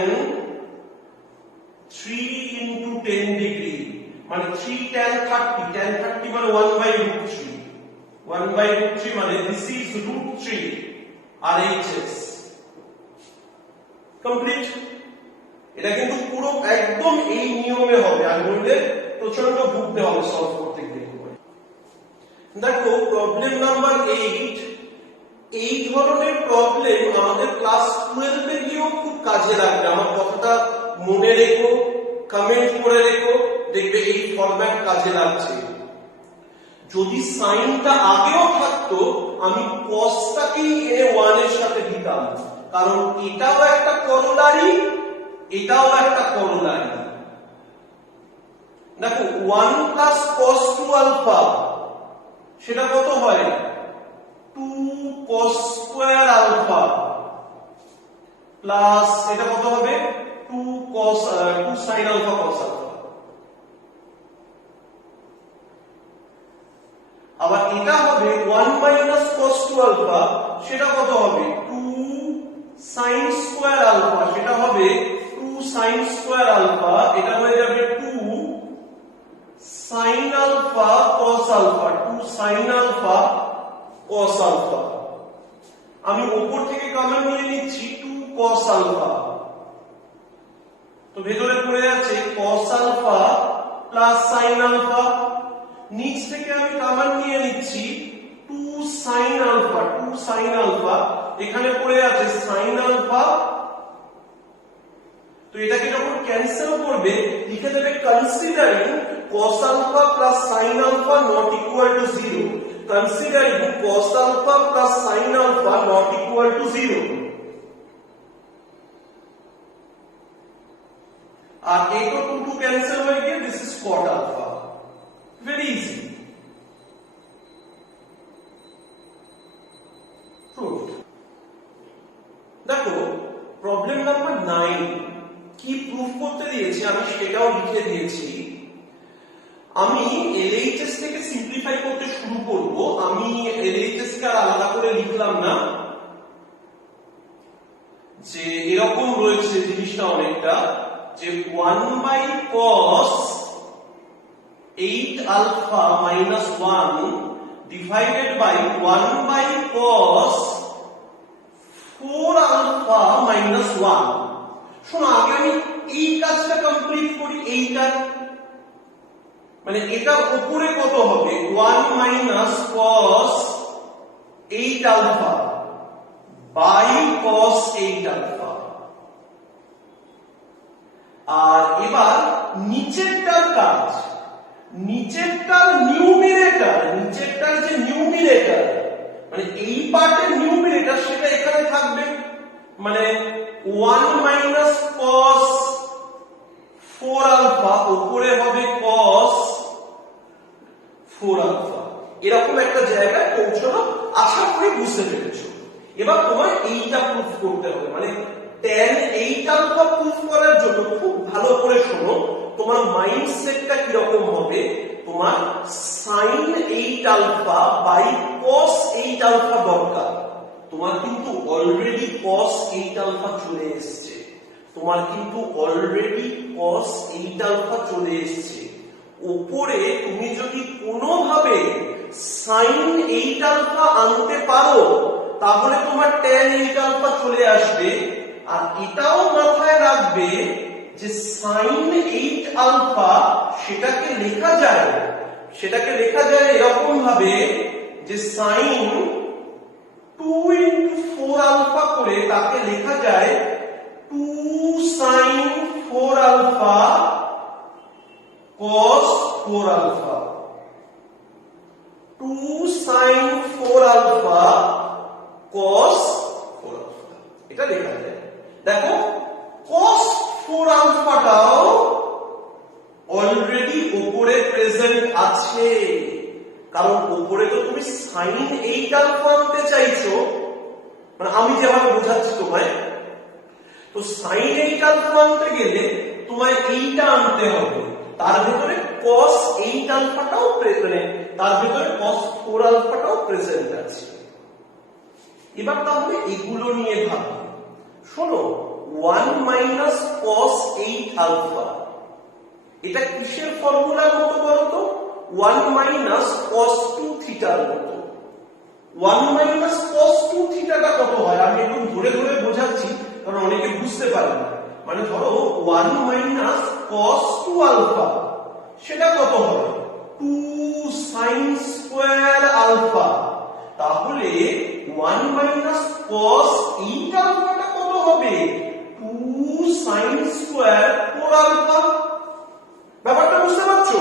3 into 10 degree মানে 3 tan 30, tan 30 মানে 1 by root 3, 1 by root 3 মানে this is root 3 RHS complete. এটা কিন্তু পুরো একদম এই নিয়মে হবে, আর বললে প্রচন্ড ভুগতে হবে সলভ করতে গিয়ে। দেখো প্রবলেম নাম্বার 8, এই ধরনের প্রবলেম আমাদের ক্লাস 12 এ গিয়েও খুব কাজে লাগবে। আমার কথাটা মনে রেখো, কমেন্ট করে রেখো, দেখবে এই ফরম্যাট কাজে লাগছে। যদি সাইনটা আগেও থাকতো আমি কসটাকেই এনে 1 এর সাথে দিতাম, কারণ এটাও একটা করোলারি, এটাও একটা করোলারি। দেখো 1 প্লাস cos 2 আলফা সেটা কত হয় 2 cos স্কয়ার আলফা প্লাস এটা কত হবে 2 sin আলফা cos আলফা। আবার এটা হবে 1 মাইনাস cos 2 আলফা সেটা কত হবে 2 sin স্কয়ার আলফা, সেটা হবে 2 sin স্কয়ার আলফা, এটা হয়ে যাবে 2 sin alpha cos alpha, 2 sin alpha cos alpha. আমি উপর থেকে কমন নিয়ে নিচ্ছি 2 cos আলফা, তো ভেতরে পড়ে যাচ্ছে cos alpha plus sin alpha. নিচ থেকে আমি কমন নিয়ে নিচ্ছি 2 sin আলফা, 2 sin আলফা, এখানে পড়ে আছে sin আলফা। তো এটাকে যখন ক্যান্সেল করবে লিখে দেবে considering cos alpha plus sin alpha not equal to 0, considering cos alpha plus sin alpha not equal to 0। আর এই তো 2 ক্যান্সেল হয়ে গিয়ে this is cot alpha, very easy proved। দেখো প্রবলেম নাম্বার 9 কি প্রুফ করতে দিয়েছি আমি সেটাও লিখে দিয়েছি। আমি LHS থেকে সিম্পলিফাই করতে শুরু করব। আমি LHS কে আলাদা করে লিখলাম না, যে এরকম রয়েছে জিনিসটা অনেকটা, যে 1 by cos 8 alpha minus 1 divided by 1 by cos 4 alpha minus 1। শোনো আগে আমি এই কাজটা কমপ্লিট করি, এইটা মানে এটার উপরে কত হবে 1 minus cos 8 alpha by cos 8 alpha. আর এবার নিচেরটার কাজ, নিচেরটার নিউমিরেটর, নিচেরটার যে নিউমিরেটর মানে এই পার্টের নিউমিরেটর সেটা এখানে থাকবে, মানে 1 মাইনাস cos 4 আলফা উপরে হবে cos 4 আলফা। এরকম একটা জায়গায় পৌঁছানো আশা করি বুঝতে পেরেছো। এবার তোমার এইটা প্রুফ করতে হবে, মানে tan 8 আলফা প্রুফ করার জন্য খুব ভালো করে শোনো, তোমার মাইন্ডসেটটা কি রকম হবে। তোমার sin 8 alpha by cos 8 alpha দরকার। তোমার কিন্তু অলরেডি cos 8 আলফা চলে এসেছে, তোমার কিন্তু অলরেডি cos 8 আলফা চলে এসেছে। উপরে তুমি যদি কোনোভাবে sin 8 আলফা আনতে পারো তাহলে তোমার tan 8 আলফা চলে আসবে। আর এটাও মাথায় রাখবে যে sin 8 আলফা সেটাকে লেখা যায় এরকম ভাবে যে sin 2 into 4 আলফা করে তাকে লেখা যায় 2 sin 4 alpha cos 4 alpha, 2 sin 4 alpha cos 4 alpha, এটা লেখা যায়। দেখো cos 4 আলফাটাও অলরেডি উপরে প্রেজেন্ট আছে, কারণ উপরে তো তুমি sin 8 আলফা আনতে চাইছো, মানে আমি যেভাবে বোঝাচ্ছি তোমায়, তো sin 8 আলফা আনতে গেলে তোমায় এইটা আনতে হবে, তার ভিতরে cos 8 আলফাটাও মানে তার ভিতরে cos 4 আলফাটাও প্রেজেন্ট আছে। এবার তাহলে এগুলো নিয়ে ভাবো। শোনো, 1 মাইনাস cos 8 আলফা এটা কিসের ফর্মুলার মতো বলো তো? 1 মাইনাস cos 2 থিটার মতো। 1 মাইনাস cos 2 থিটাটা কত হয়? আমি একটু ধরে ধরে বোঝাচ্ছি কারণ অনেকে বুঝতে পারে না। মানে ধরো 1 মাইনাস cos 2 আলফা সেটা কত হবে? 2 sin স্কয়ার আলফা। তাহলে 1 মাইনাস cos 8 আলফাটা কত হবে? 2 sin স্কয়ার 4 আলফা। ব্যাপারটা বুঝতে পারছো?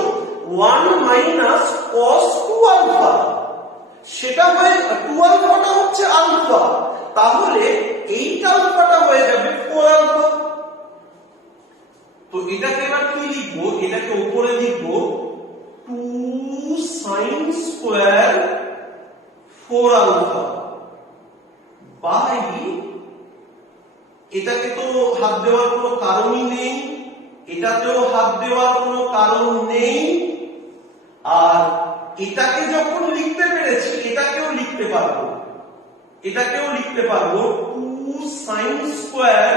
1 মাইনাস cos 2 আলফা সেটা হয় 2 আলফাটা হচ্ছে আলফা, তাহলে 8 আলফাটা হয়ে যাবে 4 আলফা। তো এটাকে এবার কি লিখবো? এটাকে উপরে লিখবো 2 sin স্কয়ার 4 আলফা বাই, এটাকে তো হাত দেওয়ার কোনো কারণই নেই, এটাতেও হাত দেওয়ার কোনো কারণ নেই, আর এটাকে যখন লিখতে পেরেছি এটাকেও লিখতে পারবো, এটাকেও লিখতে পারবো 2 sin স্কয়ার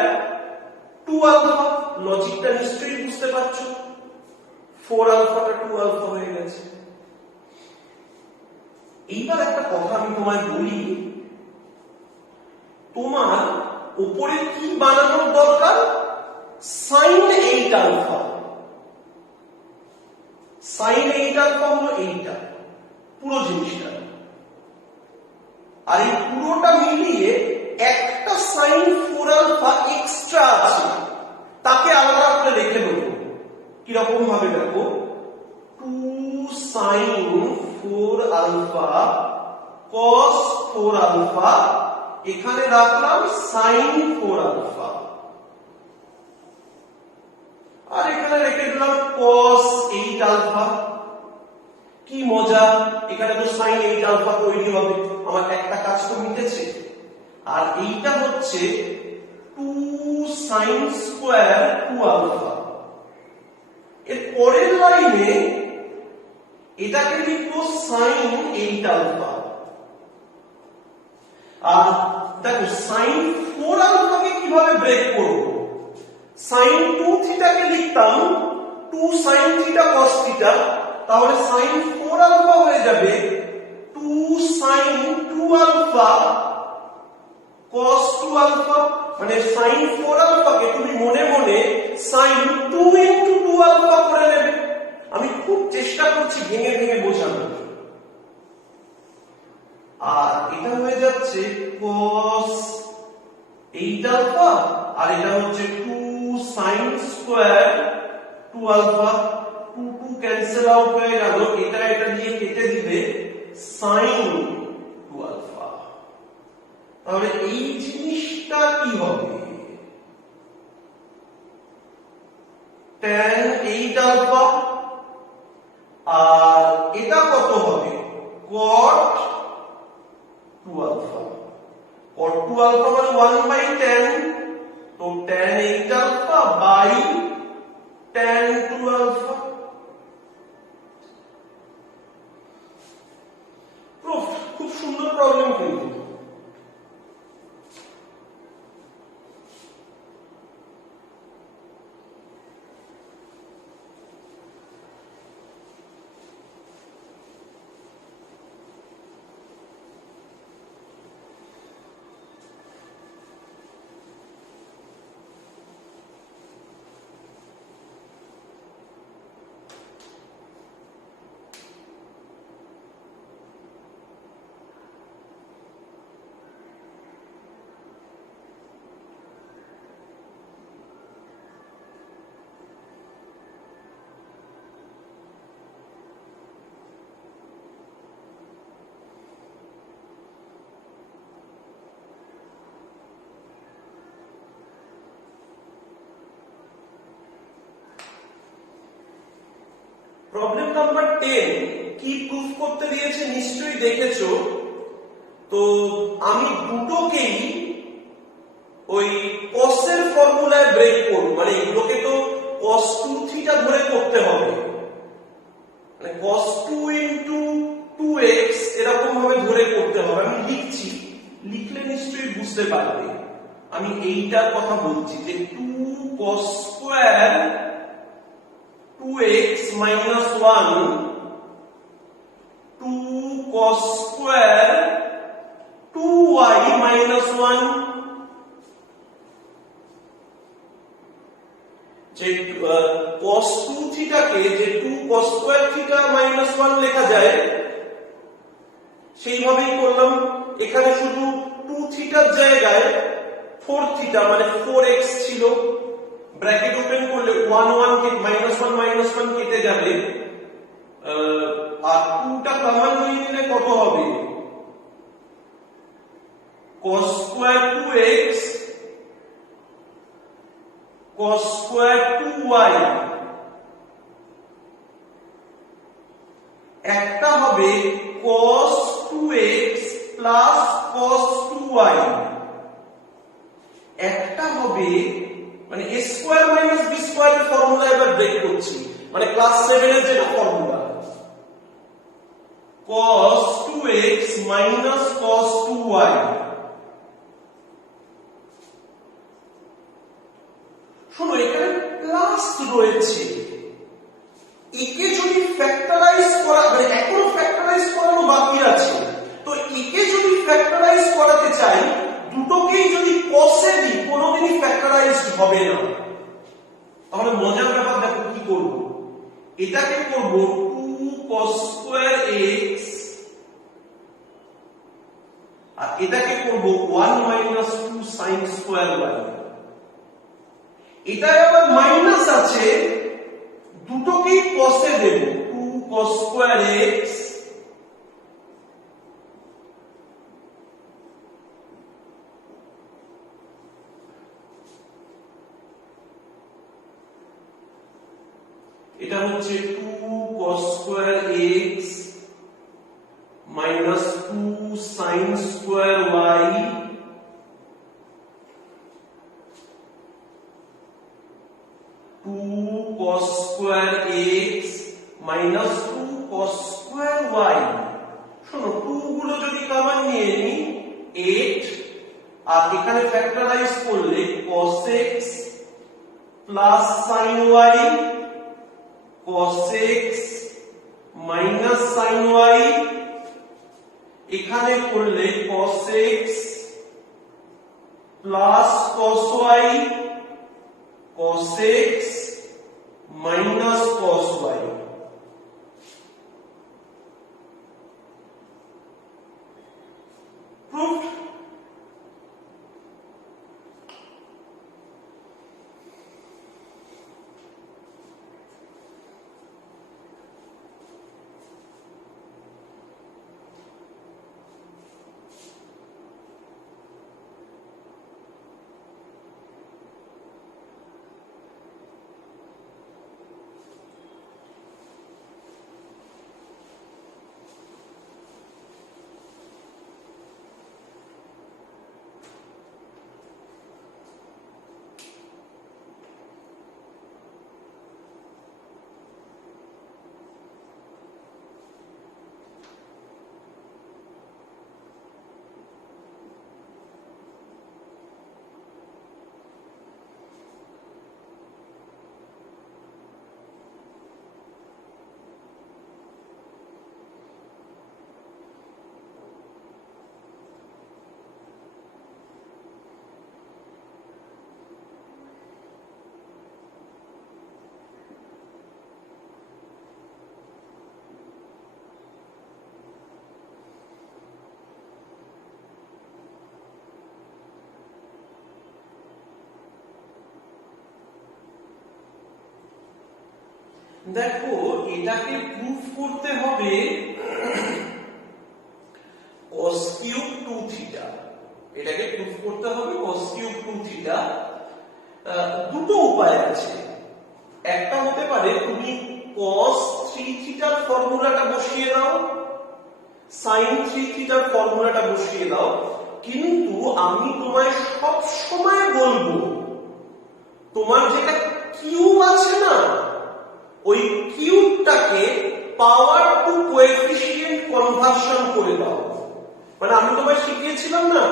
2 আলফা। লজিকটা নিশ্চয়ই বুঝতে পারছো? 4 আলফাটা 2 আলফা হয়ে গেছে। এইবার একটা কথা আমি তোমায় বলি, তোমার উপরে কি বানানোর দরকার? sin 8 alpha. sin 8 আলফা হলো এইটা পুরো জিনিসটা, আর এই পুরোটা মিলিয়ে একটা sin 4 আলফা এক্সট্রা আছে, তাকে আলাদা করে রেখে দেবো। কিরকম ভাবে দেখো, 2 sin 4 আলফা cos 4 আলফা, এখানে রাখলাম sin 4 আলফা, আর এখানে রেখে দিলাম cos 8 আলফা। কি মজা, এখানে তো sin 8 আলফা তৈরি হবে, আমার একটা কাজ তো মিটেছে। আর এইটা হচ্ছে 2 sin স্কয়ার 2 আলফা। এর পরের লাইনে এটাকে লিখবো sin 8 আলফা। আর দেখো sin 4 আলফাকে কিভাবে ব্রেক করব? sin 2 থিটাকে লিখতাম 2 sin থিটা cos থিটা, তাহলে sin 4 আলফা হয়ে যাবে 2 sin 2 আলফা cos 2 আলফা। মানে sin 4 আলফাকে তুমি মনে মনে sin 2 into 2 আলফা করে নেবে। আমি খুব চেষ্টা করছি ভেঙে ভেঙে বোঝানোর। আর এটা হয়ে যাচ্ছে cos 8 আলফা, আর এটা হচ্ছে 2 sin square 2 alpha. 2 2 cancel out হয়ে গেল, এটা এটা দিয়ে কেটে দিবে sin 2 আলফা। তাহলে এই জিনিসটা কি হবে? tan 8 আলফা, আর এটা কত হবে? cot 2 alpha. cot 2 আলফা মানে 1/10, তো tan 8 আলফা বাই tan 2 আলফা। খুব সুন্দর প্রবলেম কিন্তু। প্রবলেম নাম্বার 10 কি প্রুফ করতে দিয়েছে নিশ্চয়ই দেখেছো। তো আমি দুটোকেই ওই cos এর ফর্মুলায় ব্রেক করব, মানে এগুলোকে তো cos 2 থিটা ধরে করতে হবে, মানে cos 2 into 2x এরকম ভাবে ধরে করতে হবে। আমি লিখছি, লিখলে নিশ্চয়ই বুঝতে পারবে আমি এইটার কথা বলছি যে 2 cos square 2x minus 1 2 cos square 2y minus 1, যে cos 2 থিটাকে যে 2 cos square থিটা minus 1 লেখা যায় সেইভাবেই করলাম। এখানে শুধু 2 থিটার জায়গায় 4 থিটা মানে 4x ছিল, ব্র্যাকেট ওপেন করলে 1 1 কে -1 কেটে যাবে, আর 2টা কমন নিয়ে নিলে কত হবে cos square 2x cos square 2y, একটা হবে cos 2x plus cos 2y, একটা হবে মানে a square minus b square এর ফর্মুলা এবার ব্রেক করছি, মানে ক্লাস 7 এর যেটা formula cos 2x minus cos 2y। শোনো, এখানে প্লাস রয়েছে, একে যদি ফ্যাক্টরাইজ করা, মানে এখনো ফ্যাক্টরাইজ করানো বাকি আছে, তো একে যদি ফ্যাক্টরাইজ করাতে চাই দুটোকেই যদি cos-এ দিই কোনোদিনই ফ্যাক্টরাইজড হবে না। তাহলে মজার ব্যাপার দেখো কি করব, এটাকে করব 2 cos square x আর এটাকে করব 1 minus 2 sin square y। এটা আবার মাইনাস আছে, দুটোকেই cos-এ দেব 2 cos square x এটা হচ্ছে 2 cos square x minus 2 sin square y cos square x minus 2 cos square y। শোনো, 2 গুলো যদি কমন নিয়ে নিই 8, আর এখানে ফ্যাক্টরাইজ করলে cos x plus sin y cos x minus sin y, এখানে করলে cos x plus cos y cos x minus cos y। Proved? দেখো, এটাকে প্রুফ করতে হবে cos cube 2 থিটা, এটাকে প্রুফ করতে হবে cos cube 2 থিটা। দুটো উপায় আছে, একটা হতে পারে তুমি cos 3 থিটার ফর্মুলাটা বসিয়ে দাও, sin 3 থিটার ফর্মুলাটা বসিয়ে দাও, কিন্তু আমি তোমায় সব সময় বলবো তোমার যেটা কিউব আছে না, ওই কিউবটাকে পাওয়ার টু কোএফিসিয়েন্ট কনভার্সন করে দাও। মানে আমি তোমায় শিখিয়েছিলাম না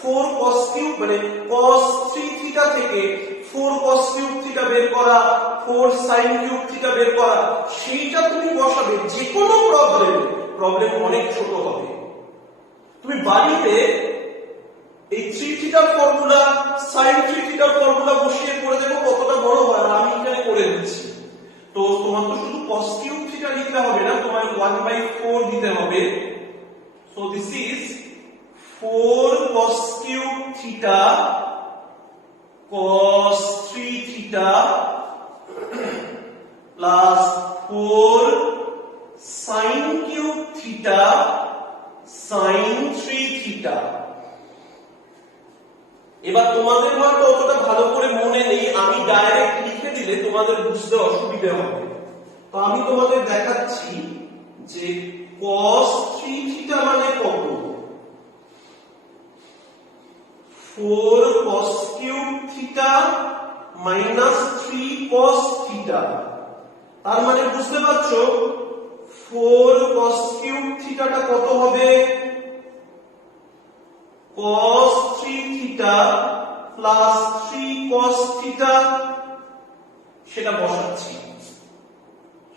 4 cos কিউব মানে cos 3 থিটা থেকে 4 cos কিউব থিটা বের করা, 4 sin কিউব থিটা বের করা, সেইটা তুমি বসাবে যে কোনো প্রবলেম অনেক ছোট হবে। তুমি বাড়িতে এই 3 থিটার ফর্মুলা sin 3 থিটার ফর্মুলা বসিয়ে করে দেখো কতটা বড় হয়। আমি এখানে করে দিচ্ছি। তো তোমার তো শুধু cos কিউব থিটা লিখতে হবে না, তোমার 1/4 দিতে হবে। So this is 4 cos cube theta cos 3 theta plus 4 sin cube theta sin 3 theta। এবার তোমাদের হয়তো অতটা ভালো করে মনে নেই, আমি ডাইরেক্ট লিখে দিলে তোমাদের বুঝতে অসুবিধা হবে। তো আমি তোমাদের দেখাচ্ছি যে cos 3 theta মানে কত। 4 cos cube theta minus 3 cos theta। তার মানে বুঝতে পারছো 4 cos cube theta টা কত হবে, cos 3 theta plus 3 cos theta। সেটা বসাচ্ছি,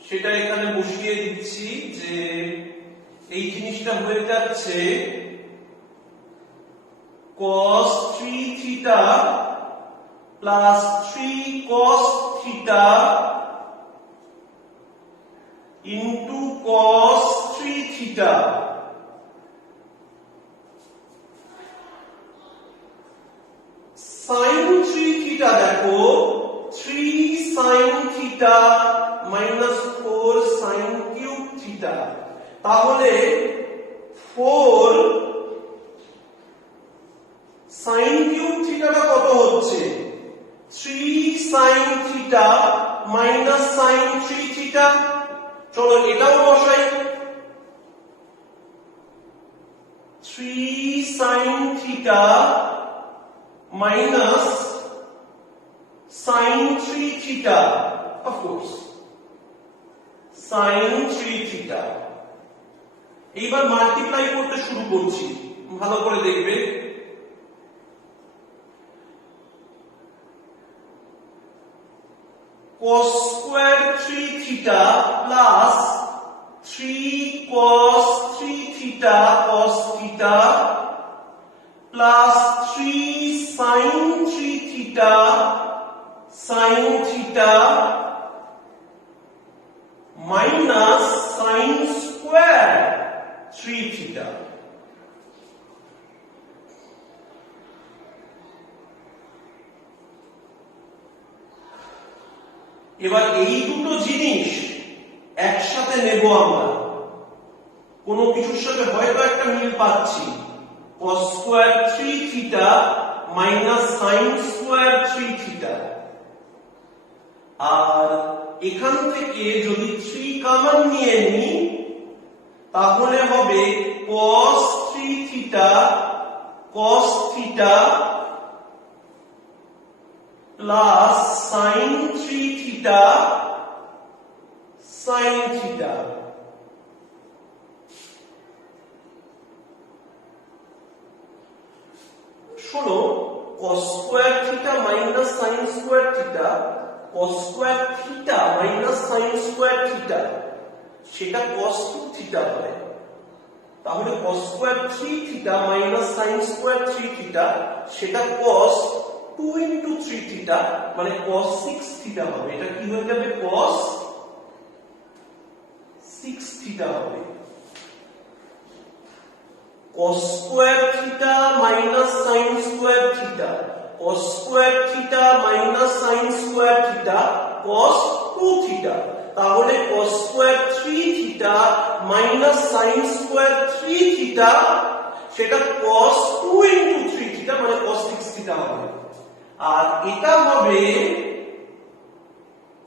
সেটা এখানে বসিয়ে দিচ্ছি যে এই জিনিসটা হয়ে যাচ্ছে cos 3 theta plus 3 cos theta into cos 3 theta। sin 3 theta দেখো 3 sin theta minus 4 sin cube theta। তাহলে 4 sin cube theta টা কত হচ্ছে, 3 sin theta minus sin 3 theta। চলো এটাও বসাই, 3 sin theta minus sin 3 theta, of course sin 3 theta। এইবার multiply করতে শুরু করছি, ভালো করে দেখবে। cos square 3 theta plus 3 cos 3 theta cos theta plus 3 sin 3 theta sin theta minus sin square 3 theta। এবার এই দুটো জিনিস একসাথে নেব আমরা, কোনো কিছুর সাথে হয়তো একটা মিল পাচ্ছি, cos square 3 theta minus sin square 3 theta। আর এখান থেকে যদি 3 কমন নিয়ে নিই তাহলে হবে cos 3 theta cos theta plus sin 3 theta sin theta। শোনো, cos square theta minus sin square theta, cos square theta minus sin square theta, সেটা cos 2 theta হয়। তাহলে cos square 3 theta minus sin square 3 theta, সেটা cos 2 into 3 theta মানে cos 6 theta হবে। এটা কি হয়ে যাবে, cos 6 theta হবে। cos square theta minus sin square theta, cos square theta minus sin square theta cos 2 theta। তাহলে cos square 3 theta minus sin square 3 theta, সেটা cos 2 into 3 theta মানে cos 6 theta হবে। আর এটা হবে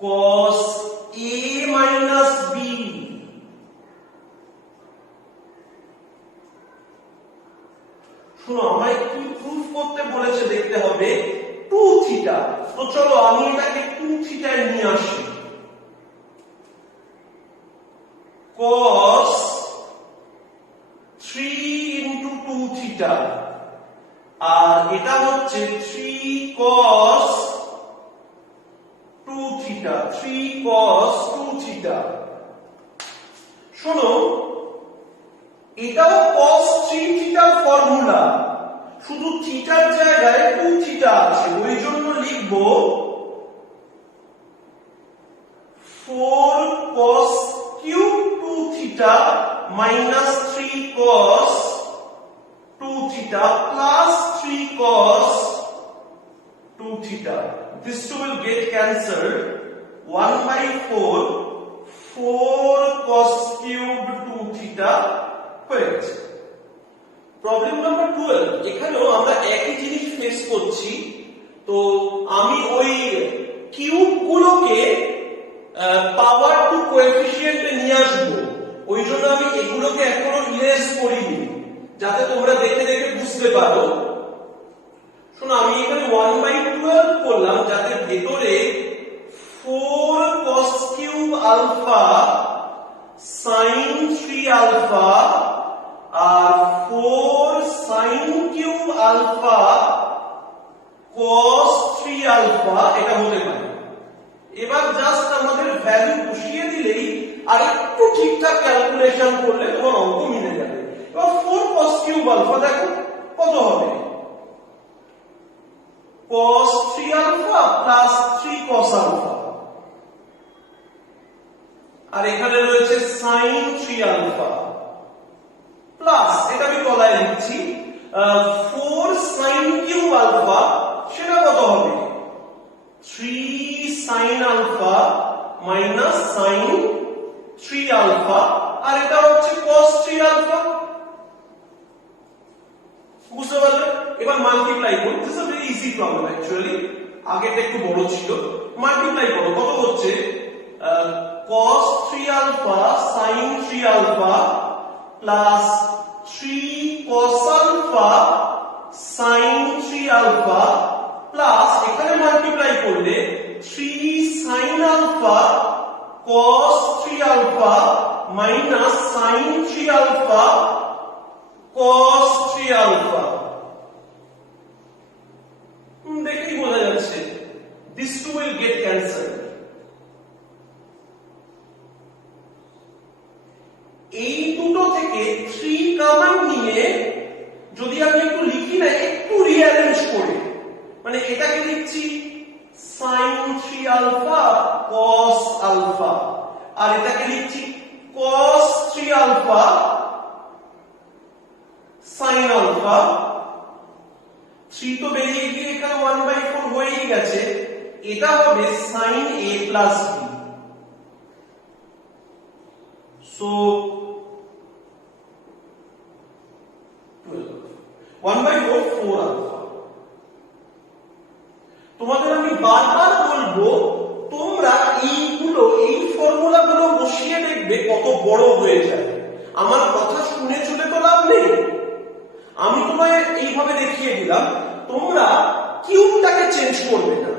cos a minus b। শুনো, আমায় কি proof করতে বলেছে দেখতে হবে, 2 থিটা। তো চলো আমি এটাকে 2 থিটায় নিয়ে আসি। cos 3 into 2 থিটা, আর এটা হচ্ছে 3 cos 2 থিটা, 3 cos 2 থিটা। শোনো, এটাও cos 3 থিটার ফর্মুলা, শুধু থিটার জায়গায় 2 থিটা আছে, ওই জন্য লিখব 4 cos cube 2 theta minus 3 cos 2 theta plus 3 cos 2 theta. This two will get cancelled. 1 by 4 cos cube 2 theta হয়ে গেছে। প্রবলেম নাম্বার 12, এখানেও আমরা একই জিনিস ফেস করছি। তো আমি ওই কিউব গুলোকে পাওয়ার টু কোএফিসিয়েন্টে নিয়ে আসবো, ওই জন্য আমি এগুলোকে এখনো ইরেজ করিনি, যাতে তোমরা দেখে দেখে বুঝতে পারো। শোনো, আমি এখানে 1/12 করলাম, যাতে ভেতরে 4 cos cube alpha sin 3 alpha আর 4 sin cube alpha cos 3 alpha এটা হতে পারে। এবার জাস্ট আমাদের ভ্যালু বসিয়ে দিলেই আর একটু ঠিকঠাক ক্যালকুলেশন করলে তোমার অঙ্ক মিলে যাবে। এবার 4 cos cube alpha দেখো কত হবে, cos 3 alpha plus 3 cos alpha, আর এখানে রয়েছে sin 3 alpha প্লাস, এটা আমি তলায় লিখছি 4 sin cube alpha, সেটা কত হবে 3 sin alpha minus sin 3 alpha, আর এটা হচ্ছে cos 3 alpha। বুঝতে পারলে? এবার মাল্টিপ্লাই করো। This is a very easy problem actually, আগেটা একটু বড় ছিল। মাল্টিপ্লাই করো, কত হচ্ছে cos 3 alpha sin 3 alpha plus 3 cos alpha sin 3 alpha plus এখানে মাল্টিপ্লাই করলে 3 sin alpha cos 3 alpha minus sin 3 alpha cos 3 alpha। দেখেই বোঝা যাচ্ছে this two will get cancelled। এই দুটো থেকে 3 কমন নিয়ে যদি আমি একটু লিখি না, একটু রিঅ্যারেঞ্জ করে, মানে এটাকে লিখছি sin 3 alpha cos alpha, আর এটাকে লিখছি cos 3 alpha sin alpha। 3 তো বেরিয়ে গিয়ে এখানে 1/4 হয়েই গেছে, এটা হবে sin a plus b। So 1/4 4 alpha। তোমাদের আমি বারবার বলবো, তোমরা এইগুলো, এই ফর্মুলা গুলো বসিয়ে দেখবে কত বড় হয়ে যায়। আমার কথা শুনে চলে তো লাভ নেই, আমি তোমায় এইভাবে দেখিয়ে দিলাম, তোমরা কিউবটাকে চেঞ্জ করবে না,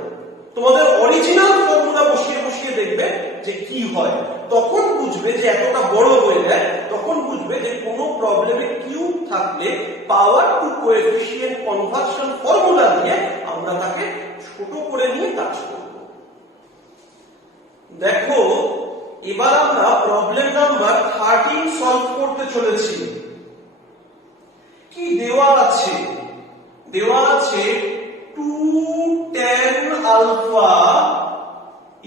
তোমাদের অরিজিনাল ফর্মুলা বসিয়ে বসিয়ে দেখবে যে কি হয়। তখন বুঝবে যে এতটা বড় হয়ে যায়, তখন বুঝবে যে কোনো প্রবলেমে কিউব থাকলে power to coefficient conversion formula দিয়ে আমরা তাকে ছোট করে নিয়ে কাজ করব। দেখো, এবার আমরা প্রবলেম নাম্বার 13 সলভ করতে চলেছি। কি দেওয়া আছে? দেওয়া আছে 2 tan alpha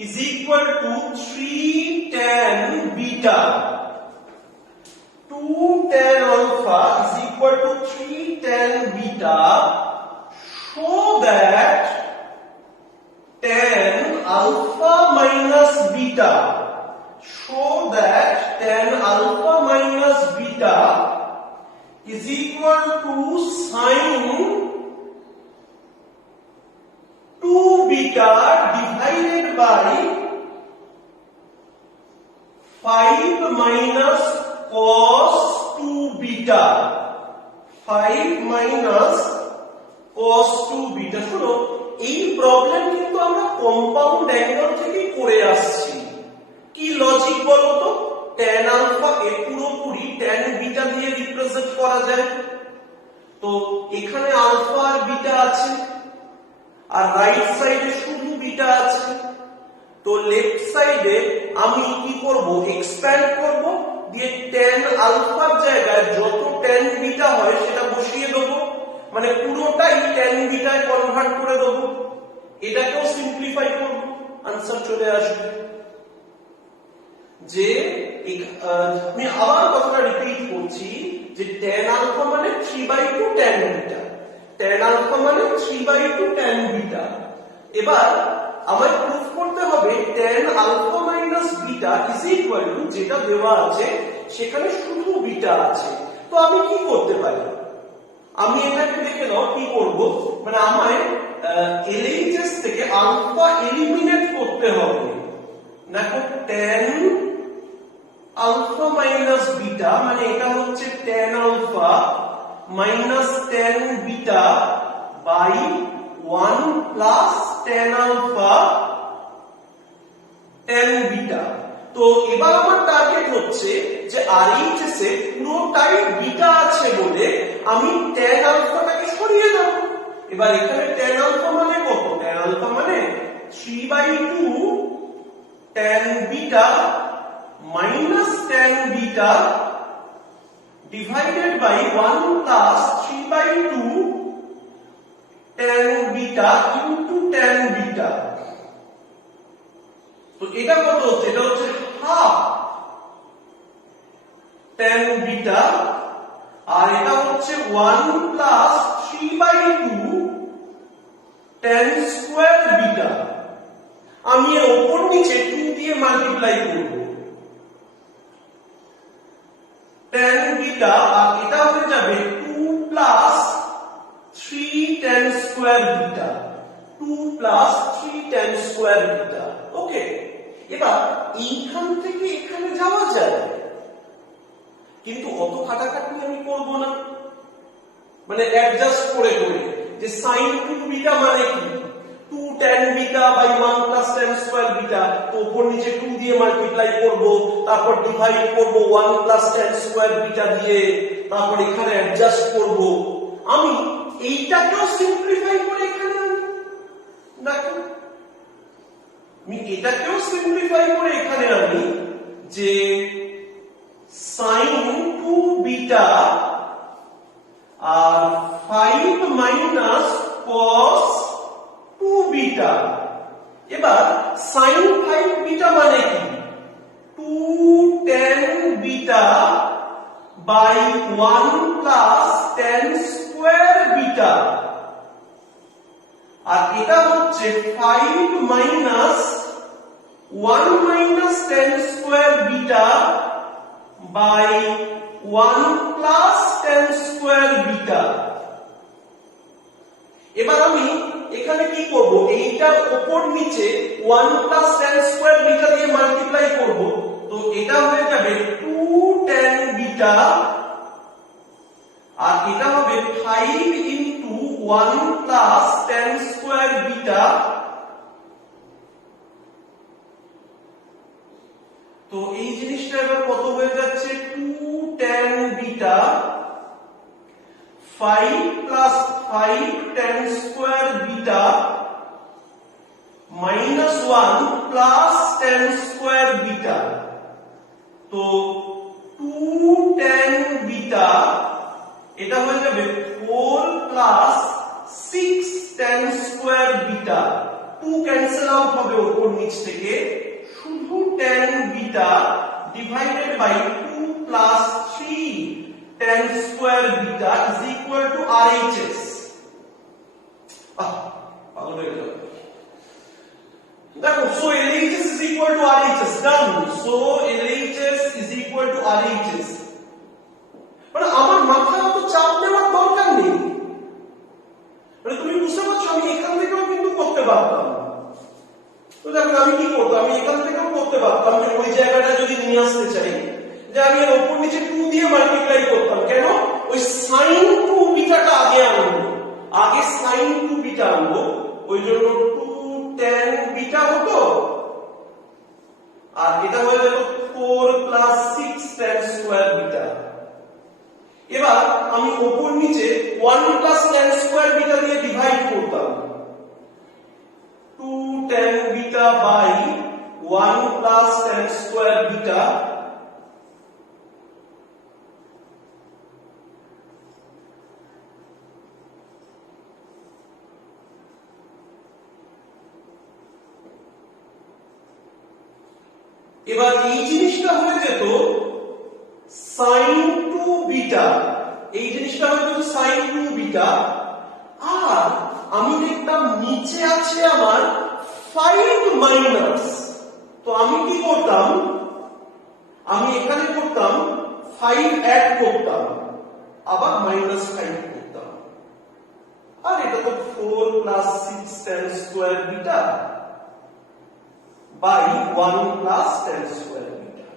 is equal to 3 tan beta. 2 tan alpha is equal to 3 tan beta. Show that tan alpha minus beta. Show that tan alpha minus beta is equal to sin 2 beta divided by 5 minus cos 2 beta. 5 minus cos 2 beta। শোনো, এই problem কিন্তু আমরা compound angle থেকেই করে আসছি। কি logic বলতো? tan alpha কে পুরোপুরি tan বিটা দিয়ে রিপ্রেজেন্ট করা যায়। তো এখানে আলফা আর বিটা আছে, আর রাইট সাইডে শুধু বিটা আছে। তো লেফট সাইডে আমি কি করব? এক্সপ্যান্ড করব, দিয়ে tan আলফার জায়গায় যত tan বিটা হয় সেটা বসিয়ে দেবো, মানে পুরোটাই tan বিটায় কনভার্ট করে দেবো। এটাকেও সিম্পলিফাই করব, আনসার চলে আসবে। যে আমি আবার কথাটা রিপিট করছি যে tan আলফা মানে 3/2 tan বিটা, tan আলফা মানে 3/2 tan বিটা। এবার আমায় প্রুফ করতে হবে tan alpha minus beta is equal to, যেটা দেওয়া আছে সেখানে শুধু বিটা আছে। তো আমি কি করতে পারি? আমি এটাকে দেখে নাও কি করব, মানে আমায় LHS থেকে আলফা এলিমিনেট করতে হবে। দেখো tan আলফা মাইনাস বিটা মানে এটা হচ্ছে tan alpha minus tan beta by 1 plus tan alpha tan beta. তো এবার আমার টার্গেট হচ্ছে যে RHS এ পুরোটাই বিটা আছে বলে আমি tan আলফাটাকে সরিয়ে দেব। এবার এখানে tan আলফা মানে কত? tan আলফা মানে 3/2 tan beta minus tan beta divided by 1 plus 3/2 tan beta into tan beta। তো এটা কত হচ্ছে? এটা হচ্ছে হাফ tan beta, আর এটা হচ্ছে 1 plus 3/2 tan square beta। আমি এর উপর নিচে 2 দিয়ে মাল্টিপ্লাই করব, tan beta আর এটা হয়ে যাবে 2 plus 3 tan square beta, 2 plus 3 tan square beta। ওকে, এবার এইখান থেকে এখানে যাওয়া যায়, কিন্তু অত খাটাখাটনি আমি করব না, মানে অ্যাডজাস্ট করে করে যে sin 2 beta মানে কি? 2 tan beta by 1 plus tan square beta। তো উপর নিচে 2 দিয়ে মাল্টিপ্লাই করব, তারপর ডিভাইড করব 1 plus tan square beta দিয়ে, তারপর এখানে অ্যাডজাস্ট করব। আমি এইটাকেও সিম্পলিফাই করে এখানে দেখো, আমি এটাকেও সিম্পলিফাই করে এখানে আনি যে sin 2 beta আর 5 minus cos 2 beta। এবার sin 5 beta মানে কি? 2 tan beta by 1 plus tan square beta, আর এটা হচ্ছে 5 minus 1 minus tan square beta by 1 plus tan square beta। এবার আমি এখানে কি করব? এইটার উপর নিচে 1 plus tan square beta দিয়ে মাল্টিপ্লাই করব। তো এটা হয়ে যাবে 2 tan beta, আর এটা হবে 5 into 1 plus tan square beta। তো এই জিনিসটা এবার কত হয়ে যাচ্ছে? 2 tan beta 5 plus 5 tan square beta minus 1 plus tan square beta। তো 2 tan beta এটা হয়ে যাবে 4 plus 6 tan square beta। 2 cancel out হবে উপর নিচ থেকে, শুধু tan beta divided by 2 plus 3 tan square beta is equal to RHS। পাগল হয়ে গেল। দেখো, so LHS is equal to RHS, done। so LHS is equal to RHS, মানে আমার মাথায় অত চাপ নেওয়ার দরকার নেই। মানে তুমি বুঝতে পারছো, আমি এখান থেকেও কিন্তু করতে পারতাম। তো দেখো আমি কি করতাম, আমি এখান থেকেও করতে পারতাম যে ওই জায়গাটা যদি নিয়ে আসতে চাই, যে আমি এর উপর নিচে 2 দিয়ে মাল্টিপ্লাই করতাম। কেন? ওই sin 2 বিটাটা আগে আনবো, আগে sin 2 বিটা আনবো, ওই জন্য এবার আমি উপর নিচে 1 প্লাস tan স্কয়ার বিটা দিয়ে ডিভাইড করতাম, 2 tan beta by 1 plus tan square beta এবার এই জিনিসটা হয়ে যেত sin 2 বিটা, এই জিনিসটা হয়ে যেত sin 2 বিটা, আর আমি দেখতাম নিচে আছে আমার 5 মাইনাস, তো আমি কি করতাম, আমি এখানে করতাম 5 অ্যাড করতাম, আবার মাইনাস 5 করতাম, আর এটা তো 4 plus 6 tan square beta by 1 plus tan square beta।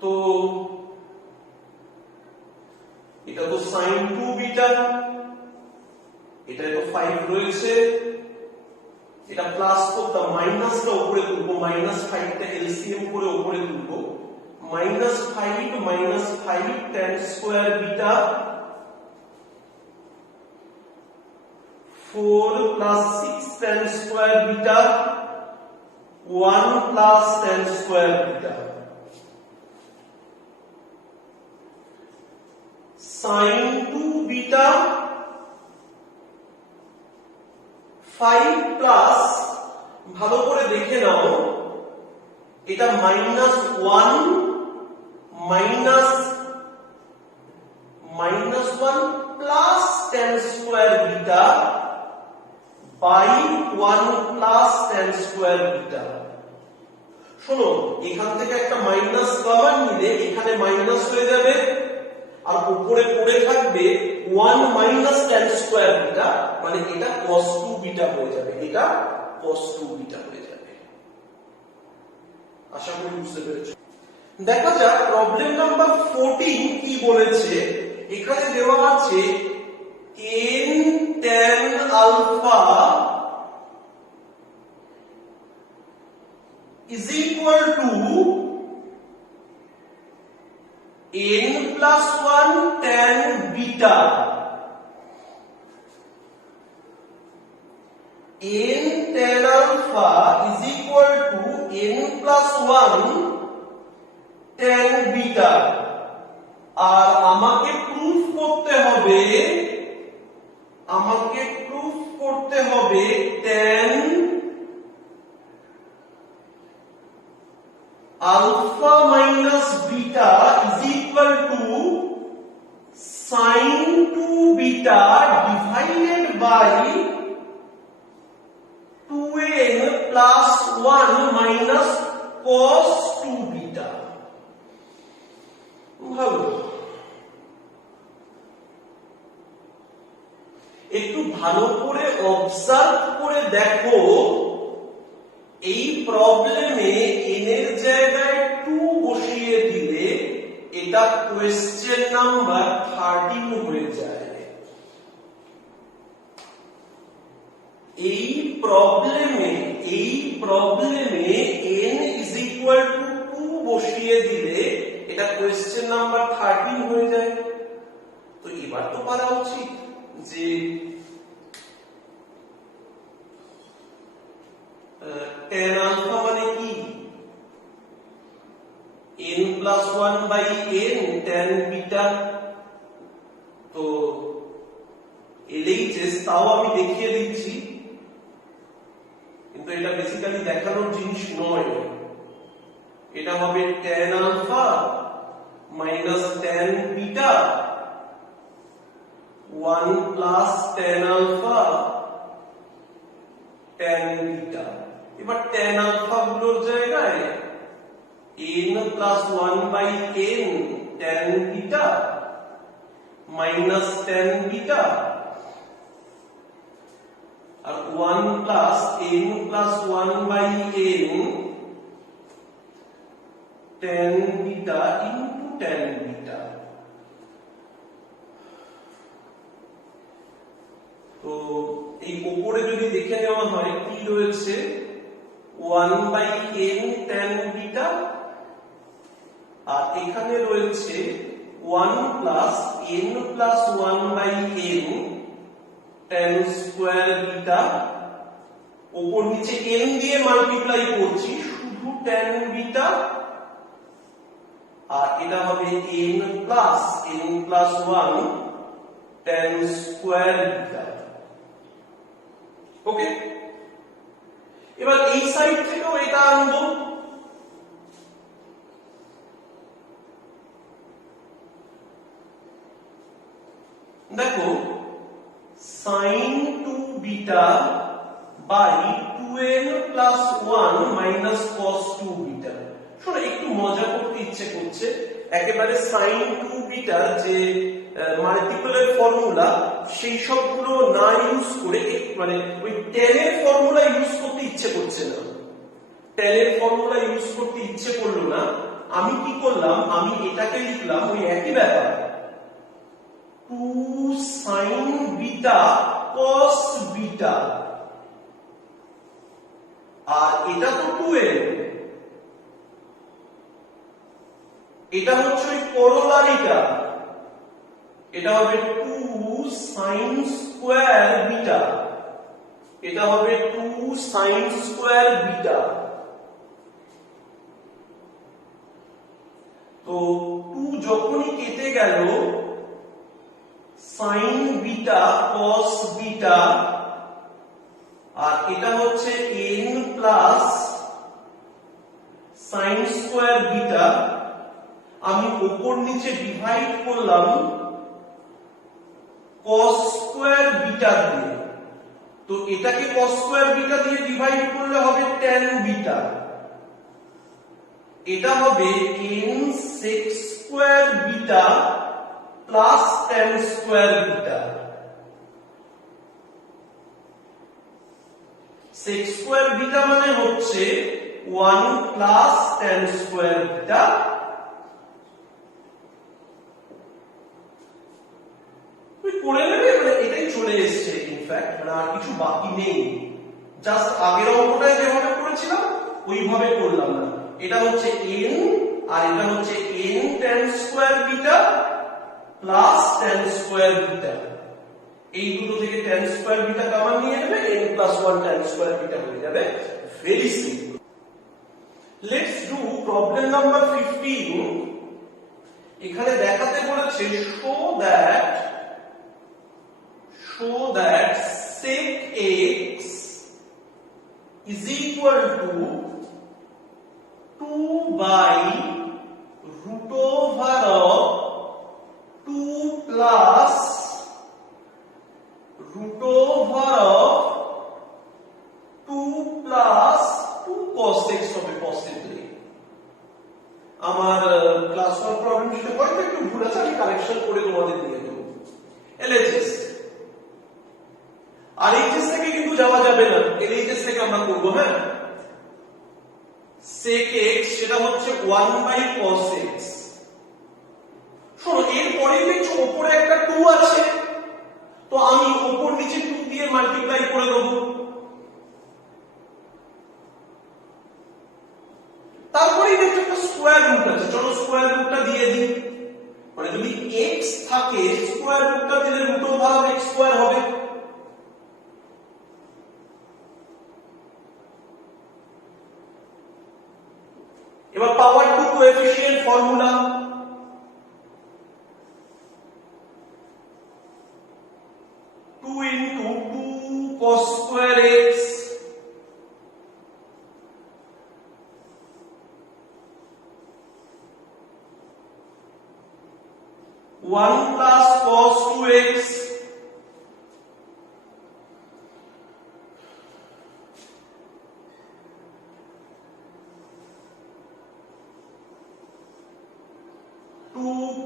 তো এটা তো sin 2 বিটা, এটা তো 5 রয়েছে, এটা প্লাস করতাম, মাইনাসটা উপরে তুলবো, মাইনাস 5টা এলসিএম করে উপরে তুলবো, minus 5 tan square beta 4 plus 6 tan square beta 1 plus tan square beta, sin 2 beta 5 plus, ভালো করে দেখে নাও, এটা minus 1 minus 1 plus tan square beta by 1 plus tan square beta। শোনো, এখান থেকে একটা মাইনাস কমন নিলে এখানে মাইনাস হয়ে যাবে, আর উপরে পড়ে থাকবে 1 minus tan square beta, মানে এটা cos 2 beta হয়ে যাবে, এটা cos 2 beta হয়ে যাবে। আশা করি বুঝতে পেরেছো। দেখা যাক প্রবলেম নাম্বার 14 কি বলেছে। এখানে দেওয়া আছে n tan alpha is equal to n plus 1 tan beta, n tan alpha is equal to n plus 1 tan beta, আর আমাকে প্রুফ করতে হবে tan alpha minus beta is equal to sin 2 beta divided by 2n plus 1 minus cos 2 beta। ভালো, একটু ভালো করে observe করে দেখো, এই প্রবলেমে n এর জায়গায় 2 বসিয়ে দিলে এটা কোয়েশ্চেন নাম্বার 13 হয়ে যায়। এই প্রবলেমে n is equal to 2 বসিয়ে দিলে এটা কোয়েশ্চেন নাম্বার 13 হয়ে যায়। তো এবার তো পারা উচিত যে tan alpha মানে কি, n plus 1 by n tan beta। তো LHS তাও আমি দেখিয়ে দিচ্ছি, কিন্তু এটা বেসিক্যালি দেখানোর জিনিস নয়। এটা হবে tan alpha minus tan beta 1 plus tan alpha tan beta। এবার tan alpha গুলোর জায়গায় n plus 1 by n tan beta minus tan beta, R 1 plus n plus 1 by n tan beta into tan beta। তো এই উপরে যদি দেখে নেওয়া হয় কি রয়েছে, 1 by n tan beta আর এখানে রয়েছে 1 plus n plus 1 by n tan square beta, উপর নিচে n দিয়ে মাল্টিপ্লাই করছি শুধু tan বিটা, আর এটা হবে n plus 1 tan square beta. Okay, এবার এই সাইড থেকেও এটা আনবো। দেখো sin 2 beta by 2n plus 1 minus cos 2 beta. শোনো, একটু মজা করতে ইচ্ছে করছে, একেবারে sin 2 বিটার যে মাল্টিপলের ফর্মুলা সেই সবগুলো না ইউজ করে মানে ওই tan এর ফর্মুলা ইউজ করতে ইচ্ছে করছে না, tan এর ফর্মুলা ইউজ করতে ইচ্ছে করলো না। আমি কি করলাম, আমি এটাকে লিখলাম ওই একই ব্যাপার, 2 sin বিটা cos বিটা, আর এটা তো 2n, এটা হচ্ছে ওই করোলারিটা, এটা হবে 2 sin স্কয়ার বিটা, এটা হবে 2 sin স্কয়ার বিটা। তো 2 যখনই কেটে গেল, sin বিটা cos বিটা, আর এটা হচ্ছে n plus sin square beta, আমি উপর নিচে ডিভাইড করলাম cos স্কয়ার বিটা দিয়ে। তো এটাকে cos স্কয়ার বিটা দিয়ে ডিভাইড করলে হবে tan বিটা, এটা হবে n sec square beta plus tan square beta. sec square beta মানে হচ্ছে 1 প্লাস tan স্কয়ার বিটা, করে নেবে, মানে এটাই চলে এসেছে। ইনফ্যাক্ট মানে আর কিছু বাকি নেই, জাস্ট আগের অঙ্কটায় যেভাবে করেছিলাম ওইভাবে করলাম না। এটা হচ্ছে n আর এটা হচ্ছে n tan square beta plus tan square beta, এই দুটো থেকে tan স্কয়ার বিটা কমন নিয়ে নেবে, n plus 1 tan square beta হয়ে যাবে। Very simple. Let's do problem number 15। এখানে দেখাতে বলেছে show that sec x is equal to 2 by root over of 2 plus root over of 2 plus 2 cos x হবে possibly। আমার class 1 problem শেষে হয়তো একটু ভুল আছে, আমি কারেকশন করে তোমাদের দিয়ে দেবো। এলএইচএস আর এইচএস থেকে কিন্তু যাওয়া যাবে না, এলএইচএস থেকে আমরা করব। হ্যাঁ, sec x সেটা হচ্ছে 1 বাই cos x। শোনো, এরপরে দেখছো উপরে একটা 2 আছে, তো আমি উপর নিচে 2 দিয়ে মাল্টিপ্লাই করে দেব। তারপরেই দেখছো একটা স্কয়ার রুট আছে, চলো স্কয়ার রুটটা দিয়ে দিই। মানে যদি x থাকে, স্কয়ার রুটটা দিলে root over of x square হবে। এবার power to coefficient formula, two into 2 cos square x one plus cos 2x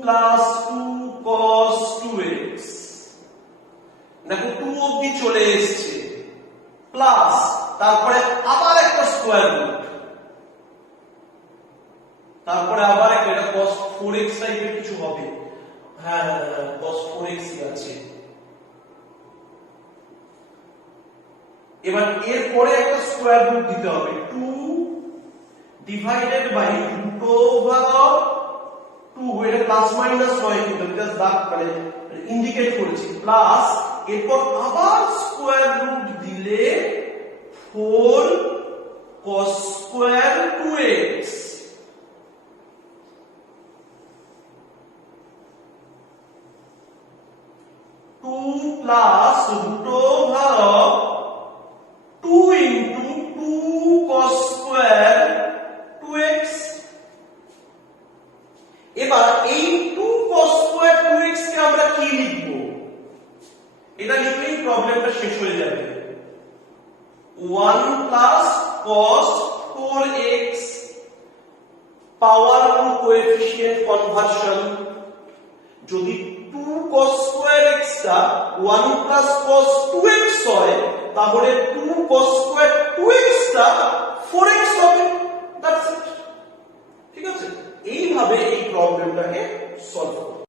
plus 2 cos 2x। দেখো 2 অবধি চলে এসেছে, প্লাস তারপরে আবার একটা স্কয়ার রুট, তারপরে আবার একটা cos 4x টাইপের কিছু হবে। হ্যাঁ, cos 4x আছে। এবার এর পরে একটা স্কয়ার রুট দিতে হবে, 2 divided by root over of plus minus হয় কিন্তু বিকজ দাগ মানে ইন্ডিকেট করেছি প্লাস এরপর আবার স্কোয়ার রুট দিলে 4 cos square 2x 2 plus root over of 2 into 2 cos square 2x এবার এই 2 cos square 2x কে আমরা কি লিখব এটা লিখলেই প্রবলেমটা শেষ হয়ে যাবে 1 plus cos 4x power to coefficient conversion যদি 2 cos square x টা 1 plus cos 2x হয় তাহলে 2 cos square 2x টা 4x হবে দ্যাটস ইট ঠিক আছে এইভাবে এই প্রবলেমটাকে সলভ